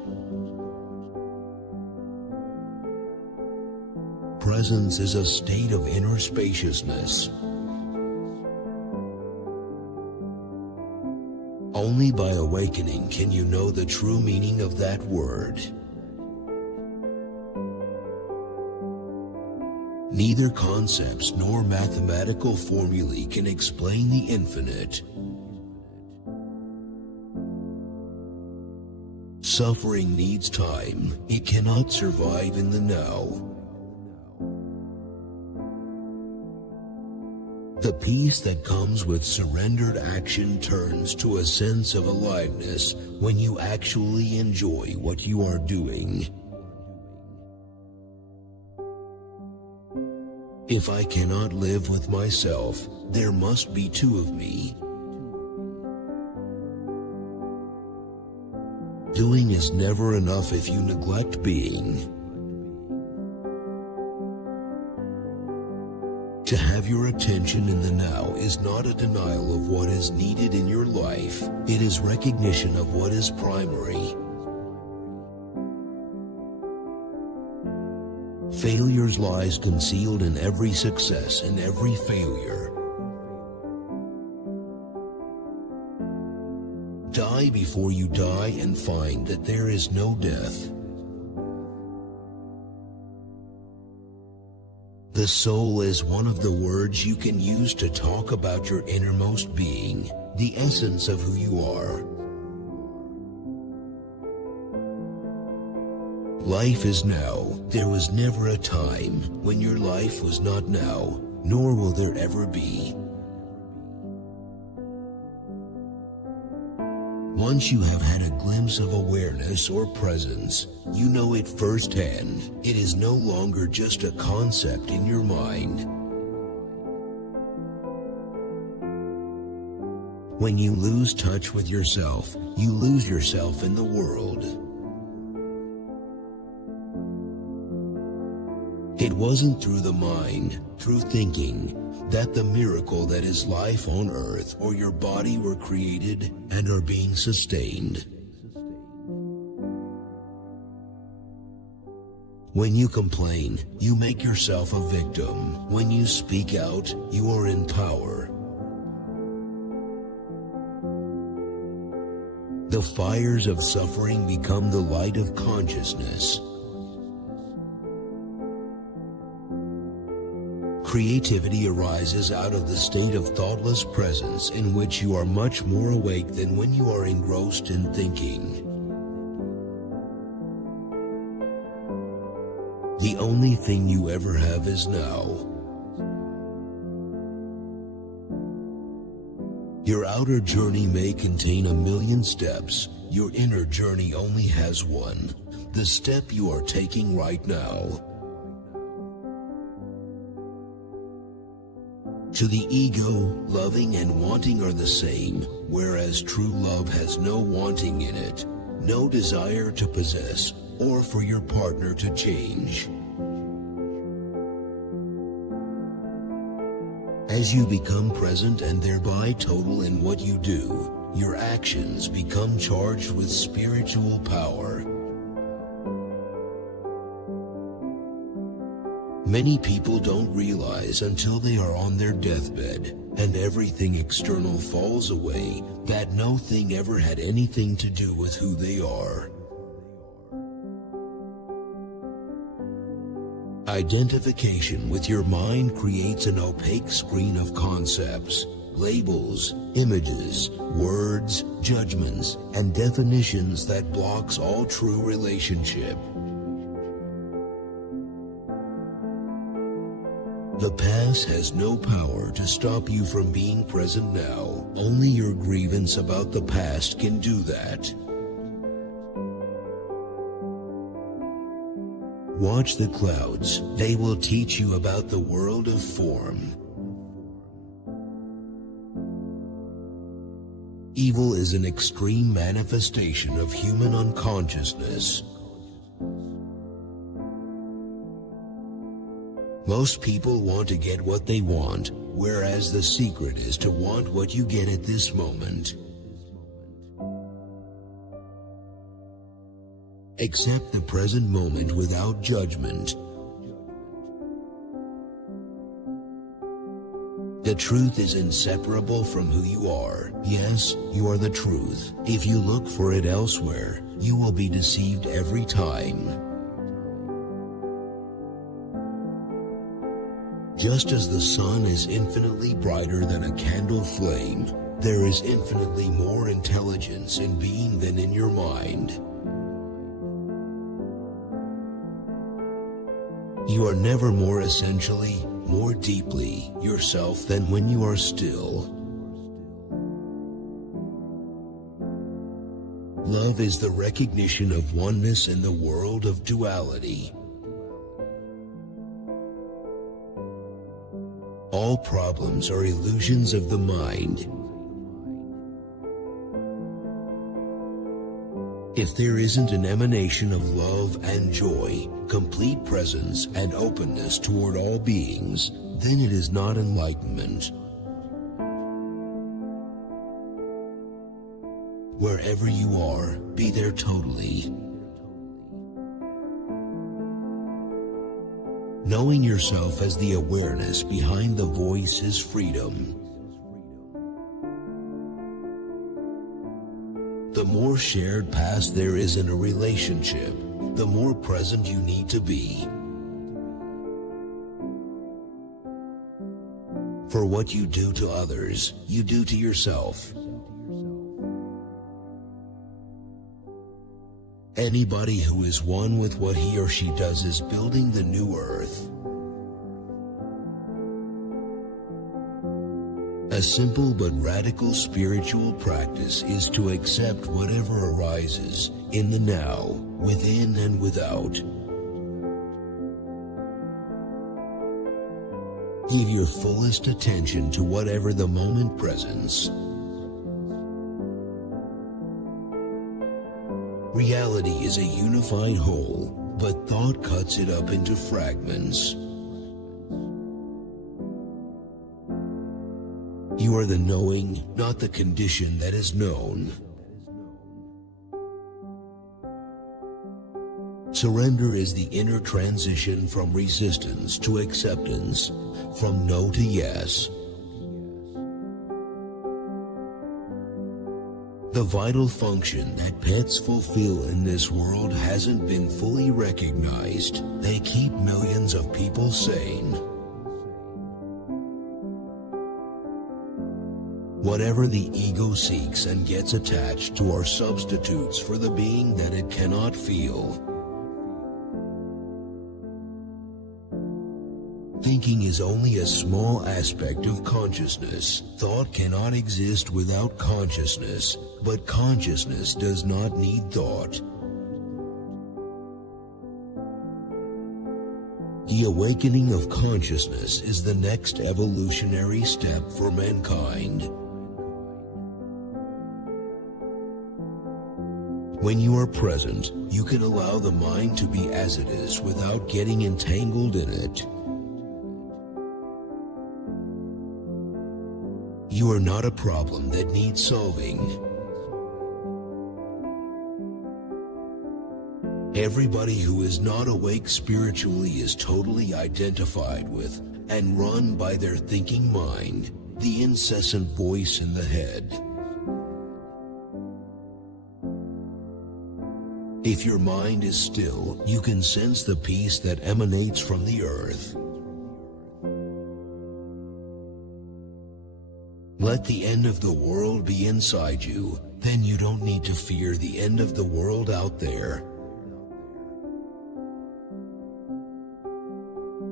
Presence is a state of inner spaciousness. Only by awakening can you know the true meaning of that word. Neither concepts nor mathematical formulae can explain the infinite. Suffering needs time. It cannot survive in the now. The peace that comes with surrendered action turns to a sense of aliveness when you actually enjoy what you are doing. If I cannot live with myself, there must be two of me. Doing is never enough if you neglect being. To have your attention in the now is not a denial of what is needed in your life. It is recognition of what is primary. Failures lies concealed in every success and every failure. Die before you die and find that there is no death. The soul is one of the words you can use to talk about your innermost being, the essence of who you are. Life is now. There was never a time when your life was not now, nor will there ever be. Once you have had a glimpse of awareness or presence, you know it firsthand. It is no longer just a concept in your mind. When you lose touch with yourself, you lose yourself in the world. It wasn't through the mind, through thinking, that the miracle that is life on earth or your body were created and are being sustained. When you complain, you make yourself a victim. When you speak out, you are in power. The fires of suffering become the light of consciousness. Creativity arises out of the state of thoughtless presence in which you are much more awake than when you are engrossed in thinking. The only thing you ever have is now. Your outer journey may contain 1,000,000 steps. Your inner journey only has one, the step you are taking right now. To the ego, loving and wanting are the same, whereas true love has no wanting in it, no desire to possess, or for your partner to change. As you become present and thereby total in what you do, your actions become charged with spiritual power. Many people don't realize until they are on their deathbed and everything external falls away that no thing ever had anything to do with who they are. Identification with your mind creates an opaque screen of concepts, labels, images, words, judgments, and definitions that blocks all true relationship. The past has no power to stop you from being present now. Only your grievance about the past can do that. Watch the clouds. They will teach you about the world of form. Evil is an extreme manifestation of human unconsciousness. Most people want to get what they want, whereas the secret is to want what you get at this moment. Accept the present moment without judgment. The truth is inseparable from who you are. Yes, you are the truth. If you look for it elsewhere, you will be deceived every time. Just as the sun is infinitely brighter than a candle flame, there is infinitely more intelligence in being than in your mind. You are never more essentially, more deeply yourself than when you are still. Love is the recognition of oneness in the world of duality. All problems are illusions of the mind. If there isn't an emanation of love and joy, complete presence and openness toward all beings, then it is not enlightenment. Wherever you are, be there totally. Knowing yourself as the awareness behind the voice is freedom. The more shared past there is in a relationship, the more present you need to be. For what you do to others, you do to yourself. Anybody who is one with what he or she does is building the new earth. A simple but radical spiritual practice is to accept whatever arises in the now, within and without. Give your fullest attention to whatever the moment presents. Reality is a unified whole, but thought cuts it up into fragments. You are the knowing, not the condition that is known. Surrender is the inner transition from resistance to acceptance, from no to yes. The vital function that pets fulfill in this world hasn't been fully recognized. They keep millions of people sane. Whatever the ego seeks and gets attached to are substitutes for the being that it cannot feel. Thinking is only a small aspect of consciousness. Thought cannot exist without consciousness, but consciousness does not need thought. The awakening of consciousness is the next evolutionary step for mankind. When you are present, you can allow the mind to be as it is without getting entangled in it. You are not a problem that needs solving. Everybody who is not awake spiritually is totally identified with and run by their thinking mind, the incessant voice in the head. If your mind is still, you can sense the peace that emanates from the earth. Let the end of the world be inside you, then you don't need to fear the end of the world out there.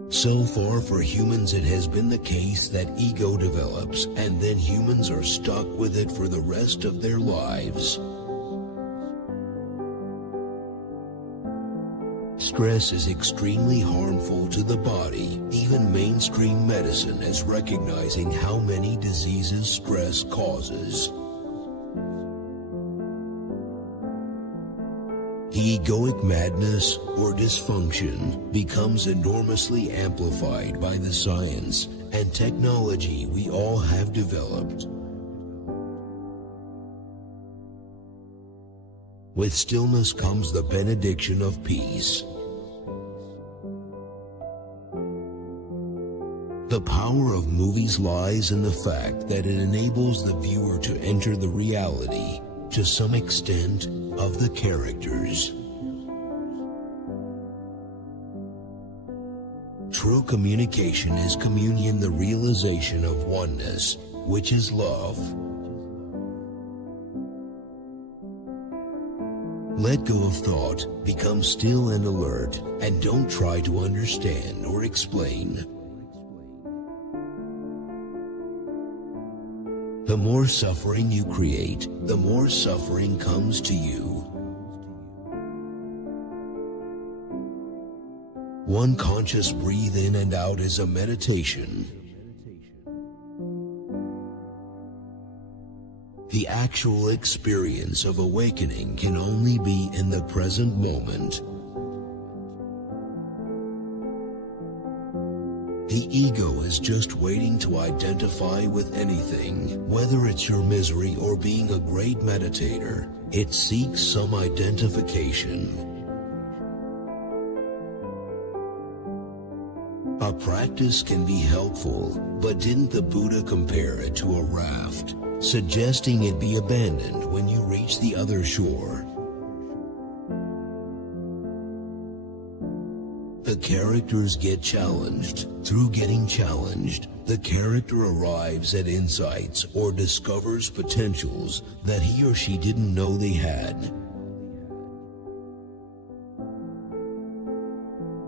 So far for humans it has been the case that ego develops and then humans are stuck with it for the rest of their lives. Stress is extremely harmful to the body. Even mainstream medicine is recognizing how many diseases stress causes. Egoic madness or dysfunction becomes enormously amplified by the science and technology we all have developed. With stillness comes the benediction of peace. The power of movies lies in the fact that it enables the viewer to enter the reality, to some extent, of the characters. True communication is communion, the realization of oneness, which is love. Let go of thought, become still and alert, and don't try to understand or explain. The more suffering you create, the more suffering comes to you. One conscious breathe in and out is a meditation. The actual experience of awakening can only be in the present moment. The ego is just waiting to identify with anything, whether it's your misery or being a great meditator. It seeks some identification. A practice can be helpful, but didn't the Buddha compare it to a raft, suggesting it be abandoned when you reach the other shore? The characters get challenged. Through getting challenged, the character arrives at insights or discovers potentials that he or she didn't know they had.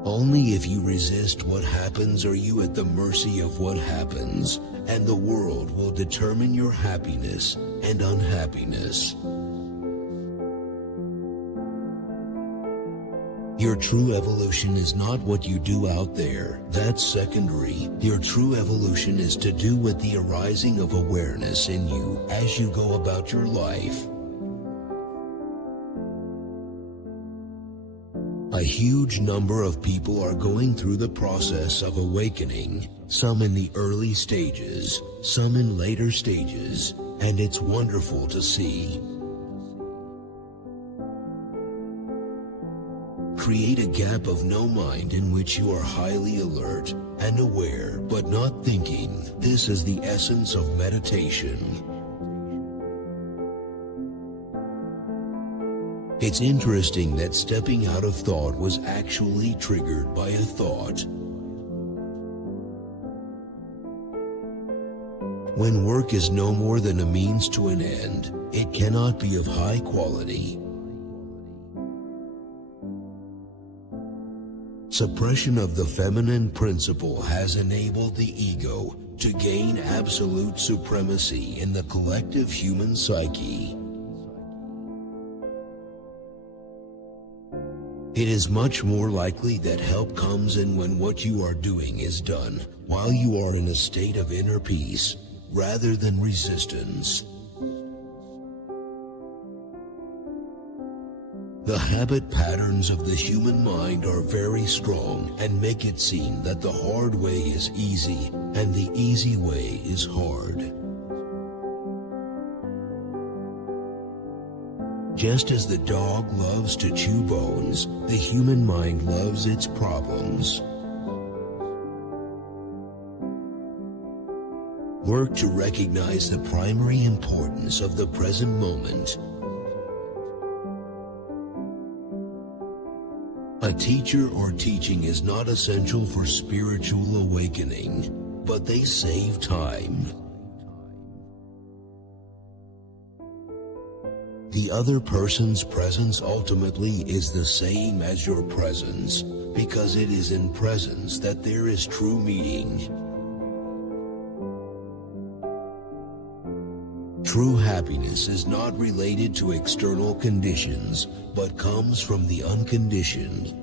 Only if you resist what happens are you at the mercy of what happens, and the world will determine your happiness and unhappiness. Your true evolution is not what you do out there. That's secondary. Your true evolution is to do with the arising of awareness in you as you go about your life. A huge number of people are going through the process of awakening, some in the early stages, some in later stages, and it's wonderful to see. Create a gap of no mind in which you are highly alert and aware but not thinking. This is the essence of meditation. It's interesting that stepping out of thought was actually triggered by a thought. When work is no more than a means to an end, it cannot be of high quality. Suppression of the feminine principle has enabled the ego to gain absolute supremacy in the collective human psyche. It is much more likely that help comes in when what you are doing is done while you are in a state of inner peace, rather than resistance. The habit patterns of the human mind are very strong and make it seem that the hard way is easy and the easy way is hard. Just as the dog loves to chew bones, the human mind loves its problems. Work to recognize the primary importance of the present moment. A teacher or teaching is not essential for spiritual awakening, but they save time. The other person's presence ultimately is the same as your presence, because it is in presence that there is true meaning. True happiness is not related to external conditions, but comes from the unconditioned.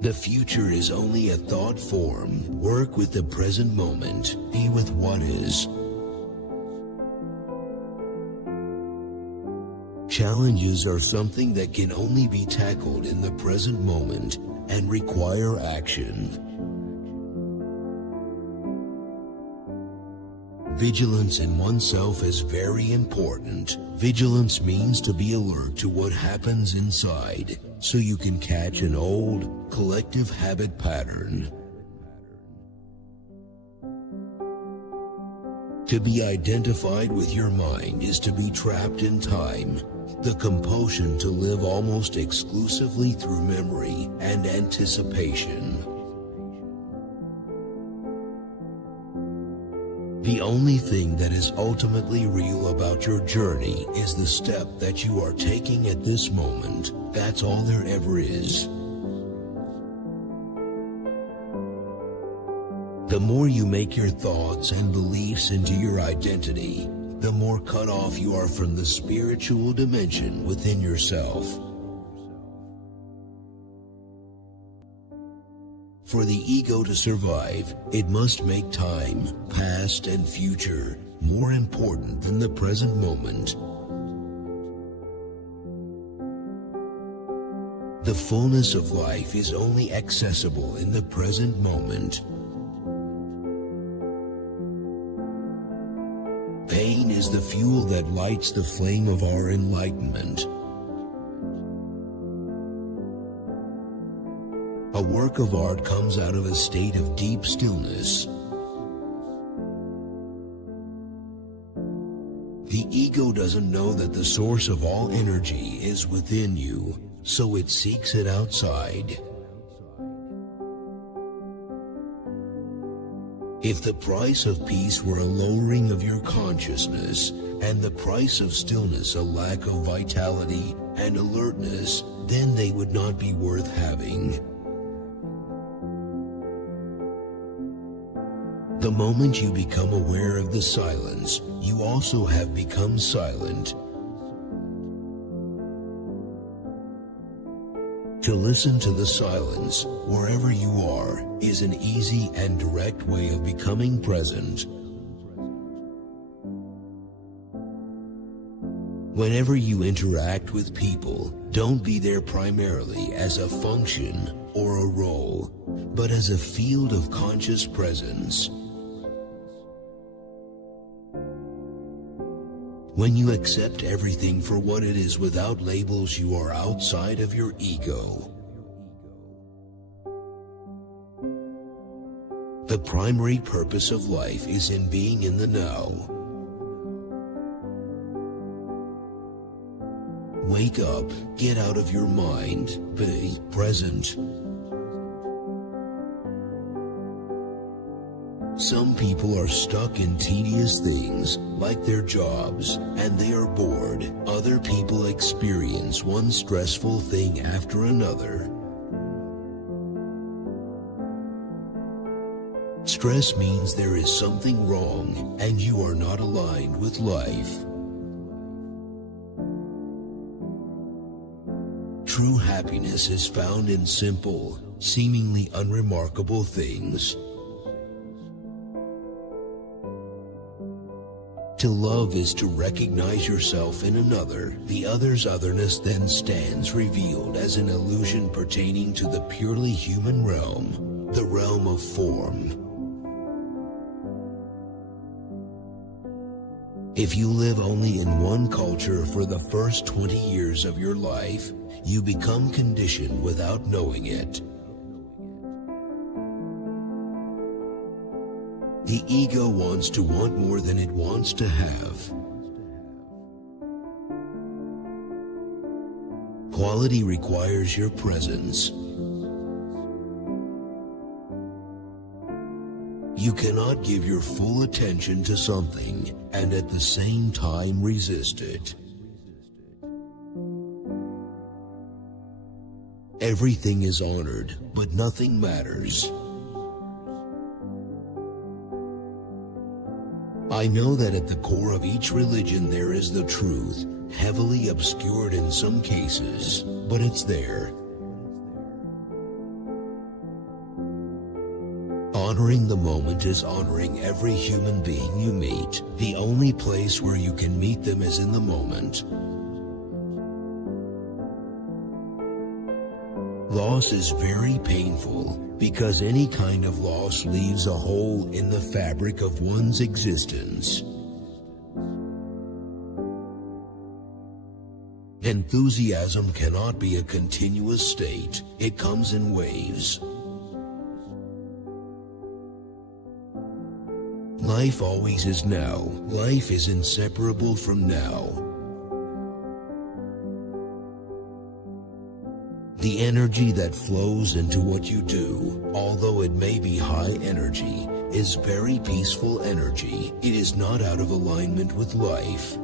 The future is only a thought form. Work with the present moment. Be with what is. Challenges are something that can only be tackled in the present moment and require action. Vigilance in oneself is very important. Vigilance means to be alert to what happens inside, so you can catch an old, collective habit pattern. To be identified with your mind is to be trapped in time, the compulsion to live almost exclusively through memory and anticipation. The only thing that is ultimately real about your journey is the step that you are taking at this moment. That's all there ever is. The more you make your thoughts and beliefs into your identity, the more cut off you are from the spiritual dimension within yourself. For the ego to survive, it must make time, past and future, more important than the present moment. The fullness of life is only accessible in the present moment. Pain is the fuel that lights the flame of our enlightenment. A work of art comes out of a state of deep stillness. The ego doesn't know that the source of all energy is within you, so it seeks it outside. If the price of peace were a lowering of your consciousness, and the price of stillness a lack of vitality and alertness, then they would not be worth having. The moment you become aware of the silence, you also have become silent. To listen to the silence, wherever you are, is an easy and direct way of becoming present. Whenever you interact with people, don't be there primarily as a function or a role, but as a field of conscious presence. When you accept everything for what it is without labels, you are outside of your ego. The primary purpose of life is in being in the now. Wake up, get out of your mind, be present. Some people are stuck in tedious things, like their jobs, and they are bored. Other people experience one stressful thing after another. Stress means there is something wrong, and you are not aligned with life. True happiness is found in simple, seemingly unremarkable things. To love is to recognize yourself in another. The other's otherness then stands revealed as an illusion pertaining to the purely human realm, the realm of form. If you live only in one culture for the first 20 years of your life, you become conditioned without knowing it. The ego wants to want more than it wants to have. Quality requires your presence. You cannot give your full attention to something and at the same time resist it. Everything is honored, but nothing matters. I know that at the core of each religion there is the truth, heavily obscured in some cases, but it's there. Honoring the moment is honoring every human being you meet. The only place where you can meet them is in the moment. Loss is very painful because any kind of loss leaves a hole in the fabric of one's existence. Enthusiasm cannot be a continuous state. It comes in waves. Life always is now. Life is inseparable from now. The energy that flows into what you do, although it may be high energy, is very peaceful energy. It is not out of alignment with life.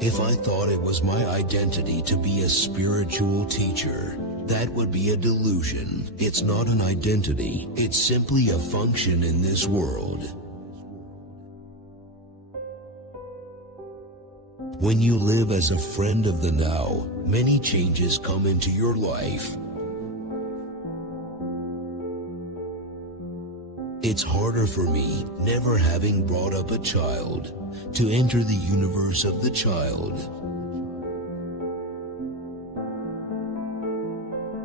If I thought it was my identity to be a spiritual teacher, that would be a delusion. It's not an identity. It's simply a function in this world. When you live as a friend of the now, many changes come into your life. It's harder for me, never having brought up a child, to enter the universe of the child.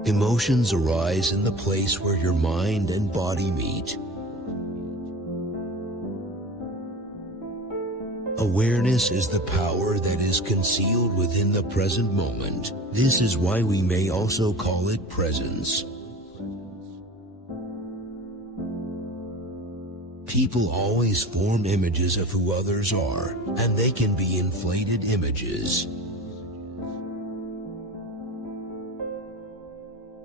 Emotions arise in the place where your mind and body meet. Awareness is the power that is concealed within the present moment. This is why we may also call it presence. People always form images of who others are, and they can be inflated images.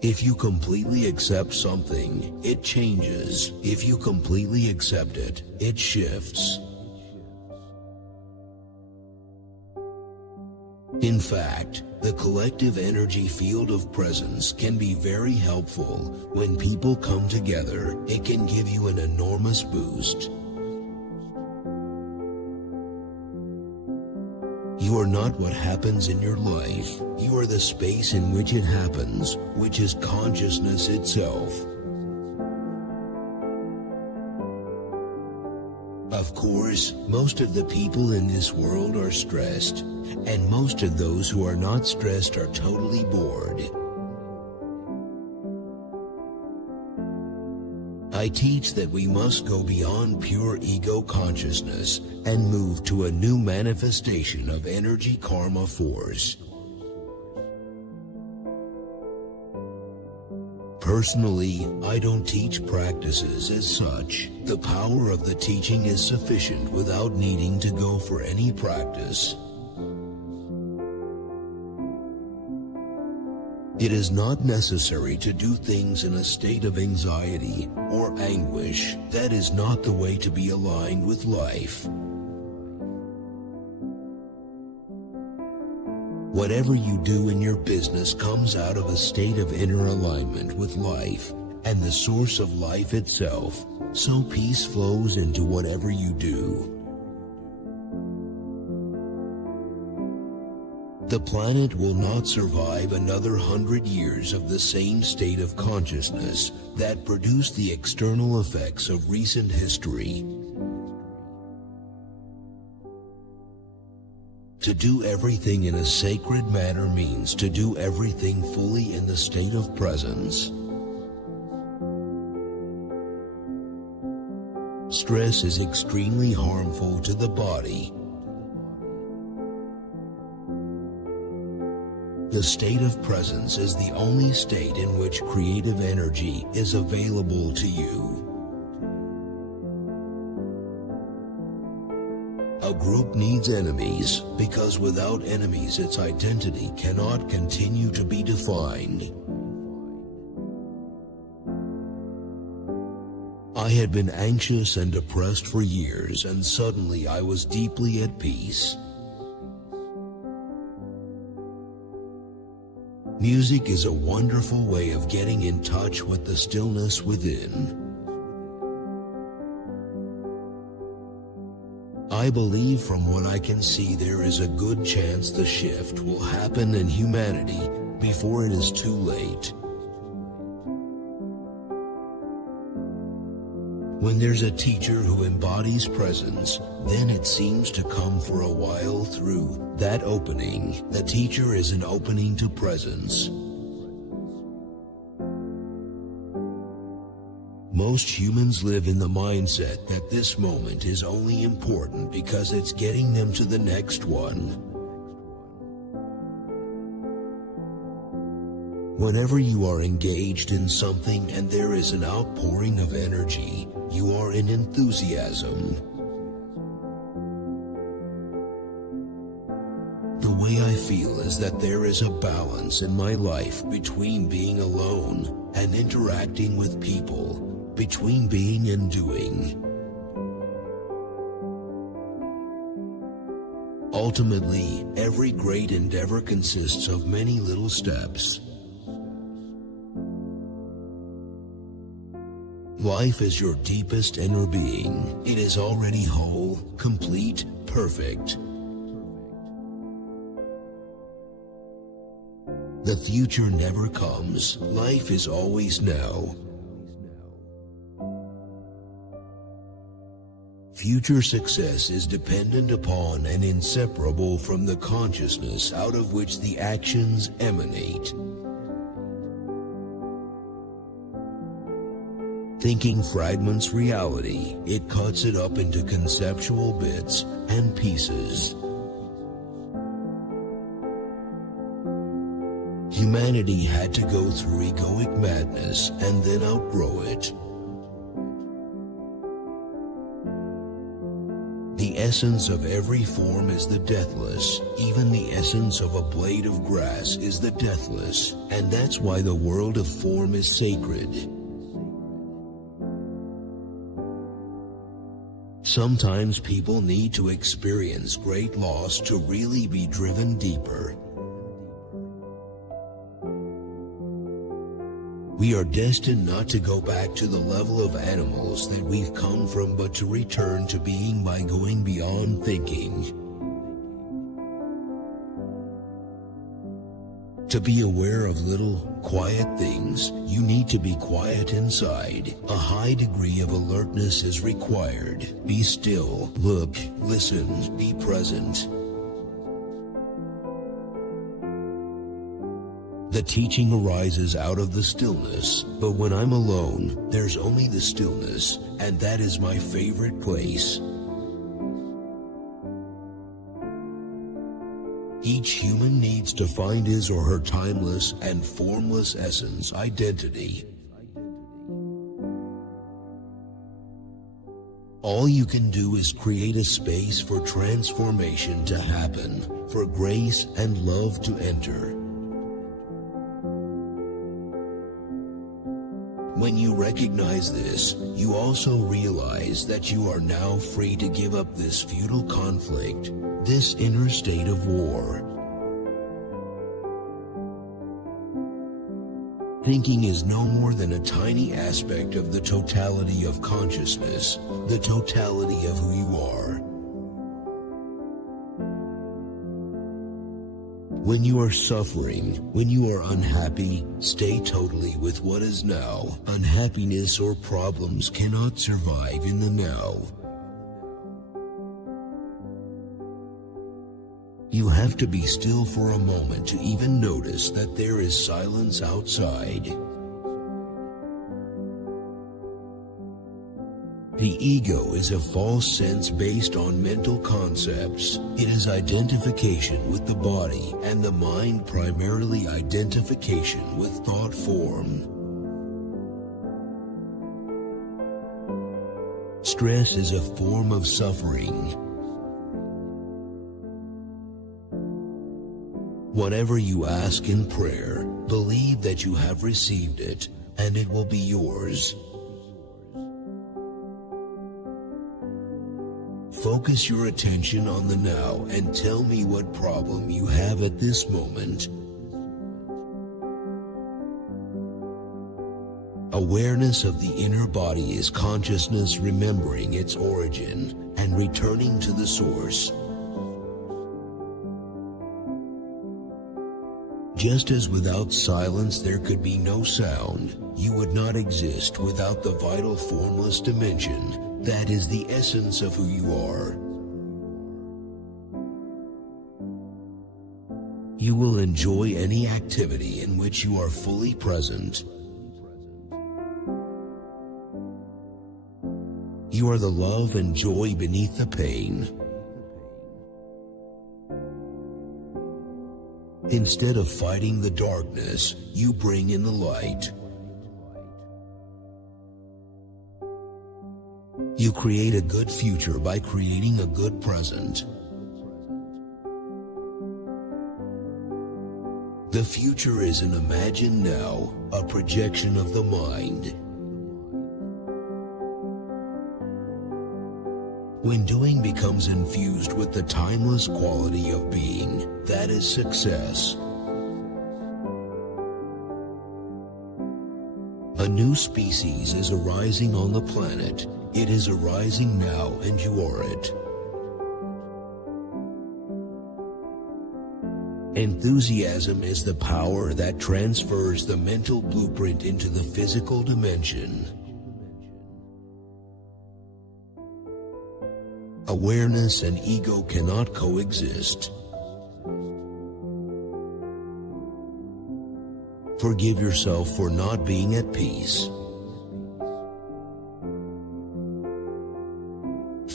If you completely accept something, it changes. If you completely accept it, it shifts. In fact, the collective energy field of presence can be very helpful. When people come together, it can give you an enormous boost. You are not what happens in your life. You are the space in which it happens, which is consciousness itself. Of course, most of the people in this world are stressed, and most of those who are not stressed are totally bored. I teach that we must go beyond pure ego consciousness and move to a new manifestation of energy karma force. Personally, I don't teach practices as such. The power of the teaching is sufficient without needing to go for any practice. It is not necessary to do things in a state of anxiety or anguish. That is not the way to be aligned with life. Whatever you do in your business comes out of a state of inner alignment with life and the source of life itself, so peace flows into whatever you do. The planet will not survive another 100 years of the same state of consciousness that produced the external effects of recent history. To do everything in a sacred manner means to do everything fully in the state. state of presence. Stress is extremely harmful to the body. The state of presence is the only state in which creative energy is available to you. A group needs enemies because without enemies its identity cannot continue to be defined. I had been anxious and depressed for years, and suddenly I was deeply at peace. Music is a wonderful way of getting in touch with the stillness within. I believe from what I can see there is a good chance the shift will happen in humanity before it is too late. When there's a teacher who embodies presence, then it seems to come for a while through that opening. The teacher is an opening to presence. Most humans live in the mindset that this moment is only important because it's getting them to the next one. Whenever you are engaged in something and there is an outpouring of energy, you are in enthusiasm. The way I feel is that there is a balance in my life between being alone and interacting with people, between being and doing. Ultimately, every great endeavor consists of many little steps. Life is your deepest inner being. It is already whole, complete, perfect. The future never comes. Life is always now. Future success is dependent upon and inseparable from the consciousness out of which the actions emanate. Thinking fragments reality. It cuts it up into conceptual bits and pieces. Humanity had to go through egoic madness and then outgrow it. The essence of every form is the deathless. Even the essence of a blade of grass is the deathless, and that's why the world of form is sacred. Sometimes people need to experience great loss to really be driven deeper. We are destined not to go back to the level of animals that we've come from, but to return to being by going beyond thinking. To be aware of little, quiet things, you need to be quiet inside. A high degree of alertness is required. Be still, look, listen, be present. The teaching arises out of the stillness, but when I'm alone, there's only the stillness, and that is my favorite place. Each human needs to find his or her timeless and formless essence, identity. All you can do is create a space for transformation to happen, for grace and love to enter. When you recognize this, you also realize that you are now free to give up this futile conflict, this inner state of war. Thinking is no more than a tiny aspect of the totality of consciousness, the totality of who you are. When you are suffering, when you are unhappy, stay totally with what is now. Unhappiness or problems cannot survive in the now. You have to be still for a moment to even notice that there is silence outside. The ego is a false sense based on mental concepts. It is identification with the body, and the mind primarily identification with thought form. Stress is a form of suffering. Whatever you ask in prayer, believe that you have received it, and it will be yours. Focus your attention on the now and tell me what problem you have at this moment. Awareness of the inner body is consciousness remembering its origin and returning to the source. Just as without silence there could be no sound, you would not exist without the vital formless dimension that is the essence of who you are. You will enjoy any activity in which you are fully present. You are the love and joy beneath the pain. Instead of fighting the darkness, you bring in the light. You create a good future by creating a good present. The future is an imagined now, a projection of the mind. When doing becomes infused with the timeless quality of being, that is success. A new species is arising on the planet. It is arising now, and you are it. Enthusiasm is the power that transfers the mental blueprint into the physical dimension. Awareness and ego cannot coexist. Forgive yourself for not being at peace.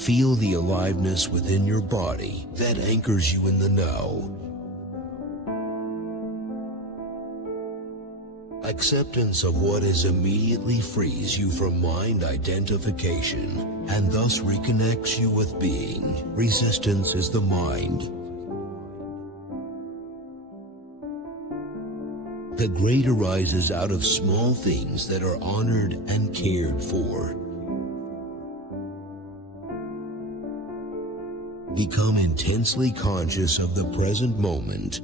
Feel the aliveness within your body that anchors you in the now. Acceptance of what is immediately frees you from mind identification and thus reconnects you with being. Resistance is the mind. The great arises out of small things that are honored and cared for. Become intensely conscious of the present moment.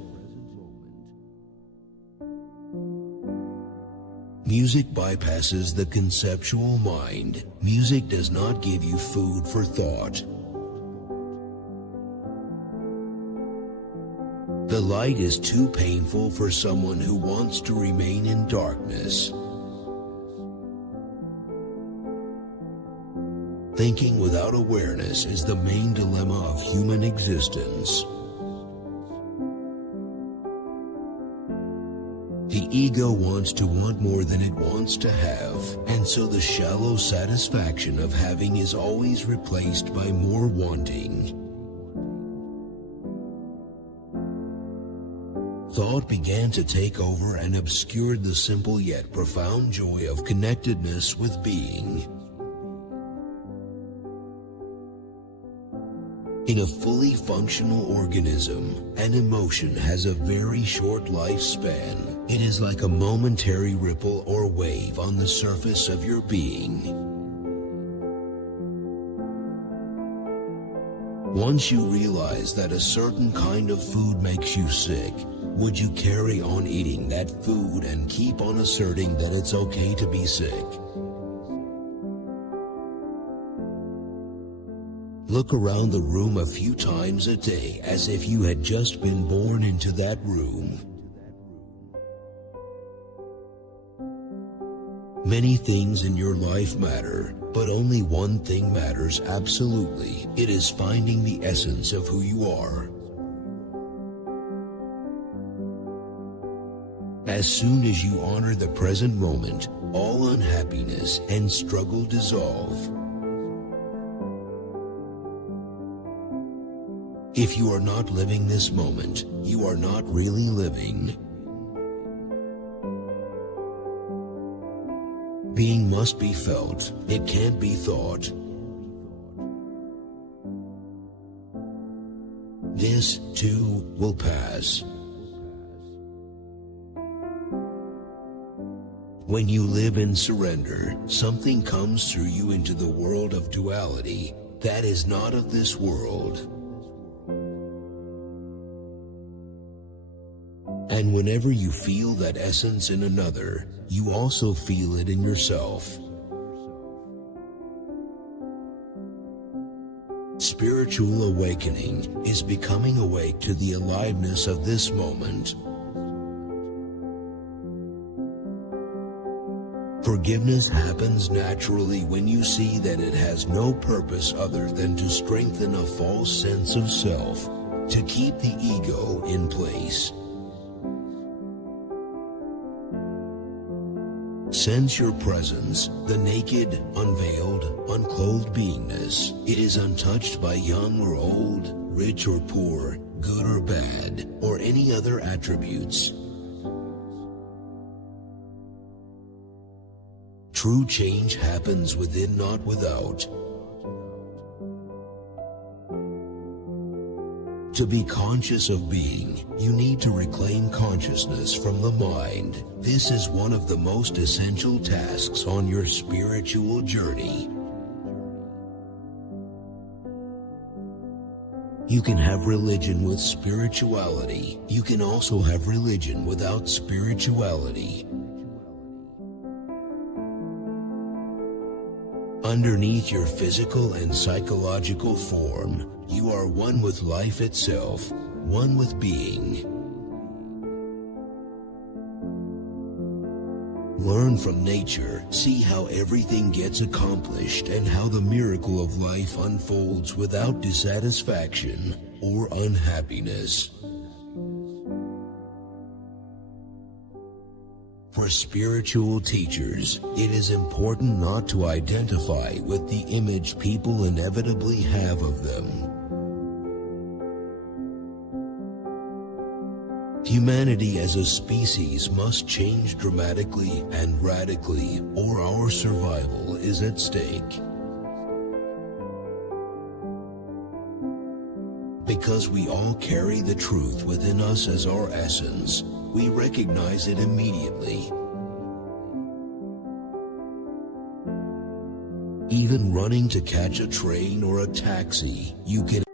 Music bypasses the conceptual mind. Music does not give you food for thought. The light is too painful for someone who wants to remain in darkness. Thinking without awareness is the main dilemma of human existence. The ego wants to want more than it wants to have, and so the shallow satisfaction of having is always replaced by more wanting. Thought began to take over and obscured the simple yet profound joy of connectedness with being. In a fully functional organism, an emotion has a very short lifespan. It is like a momentary ripple or wave on the surface of your being. Once you realize that a certain kind of food makes you sick, would you carry on eating that food and keep on asserting that it's okay to be sick? Look around the room a few times a day as if you had just been born into that room. Many things in your life matter, but only one thing matters absolutely. It is finding the essence of who you are. As soon as you honor the present moment, all unhappiness and struggle dissolve. If you are not living this moment, you are not really living. Being must be felt, it can't be thought. This, too, will pass. When you live in surrender, something comes through you into the world of duality that is not of this world. And whenever you feel that essence in another, you also feel it in yourself. Spiritual awakening is becoming awake to the aliveness of this moment. Forgiveness happens naturally when you see that it has no purpose other than to strengthen a false sense of self, to keep the ego in place. Sense your presence, the naked, unveiled, unclothed beingness. It is untouched by young or old, rich or poor, good or bad, or any other attributes. True change happens within, not without. To be conscious of being, you need to reclaim consciousness from the mind. This is one of the most essential tasks on your spiritual journey. You can have religion with spirituality. You can also have religion without spirituality. Underneath your physical and psychological form, you are one with life itself, one with being. Learn from nature, see how everything gets accomplished and how the miracle of life unfolds without dissatisfaction or unhappiness. For spiritual teachers, it is important not to identify with the image people inevitably have of them. Humanity as a species must change dramatically and radically, or our survival is at stake. Because we all carry the truth within us as our essence, we recognize it immediately. Even running to catch a train or a taxi, you can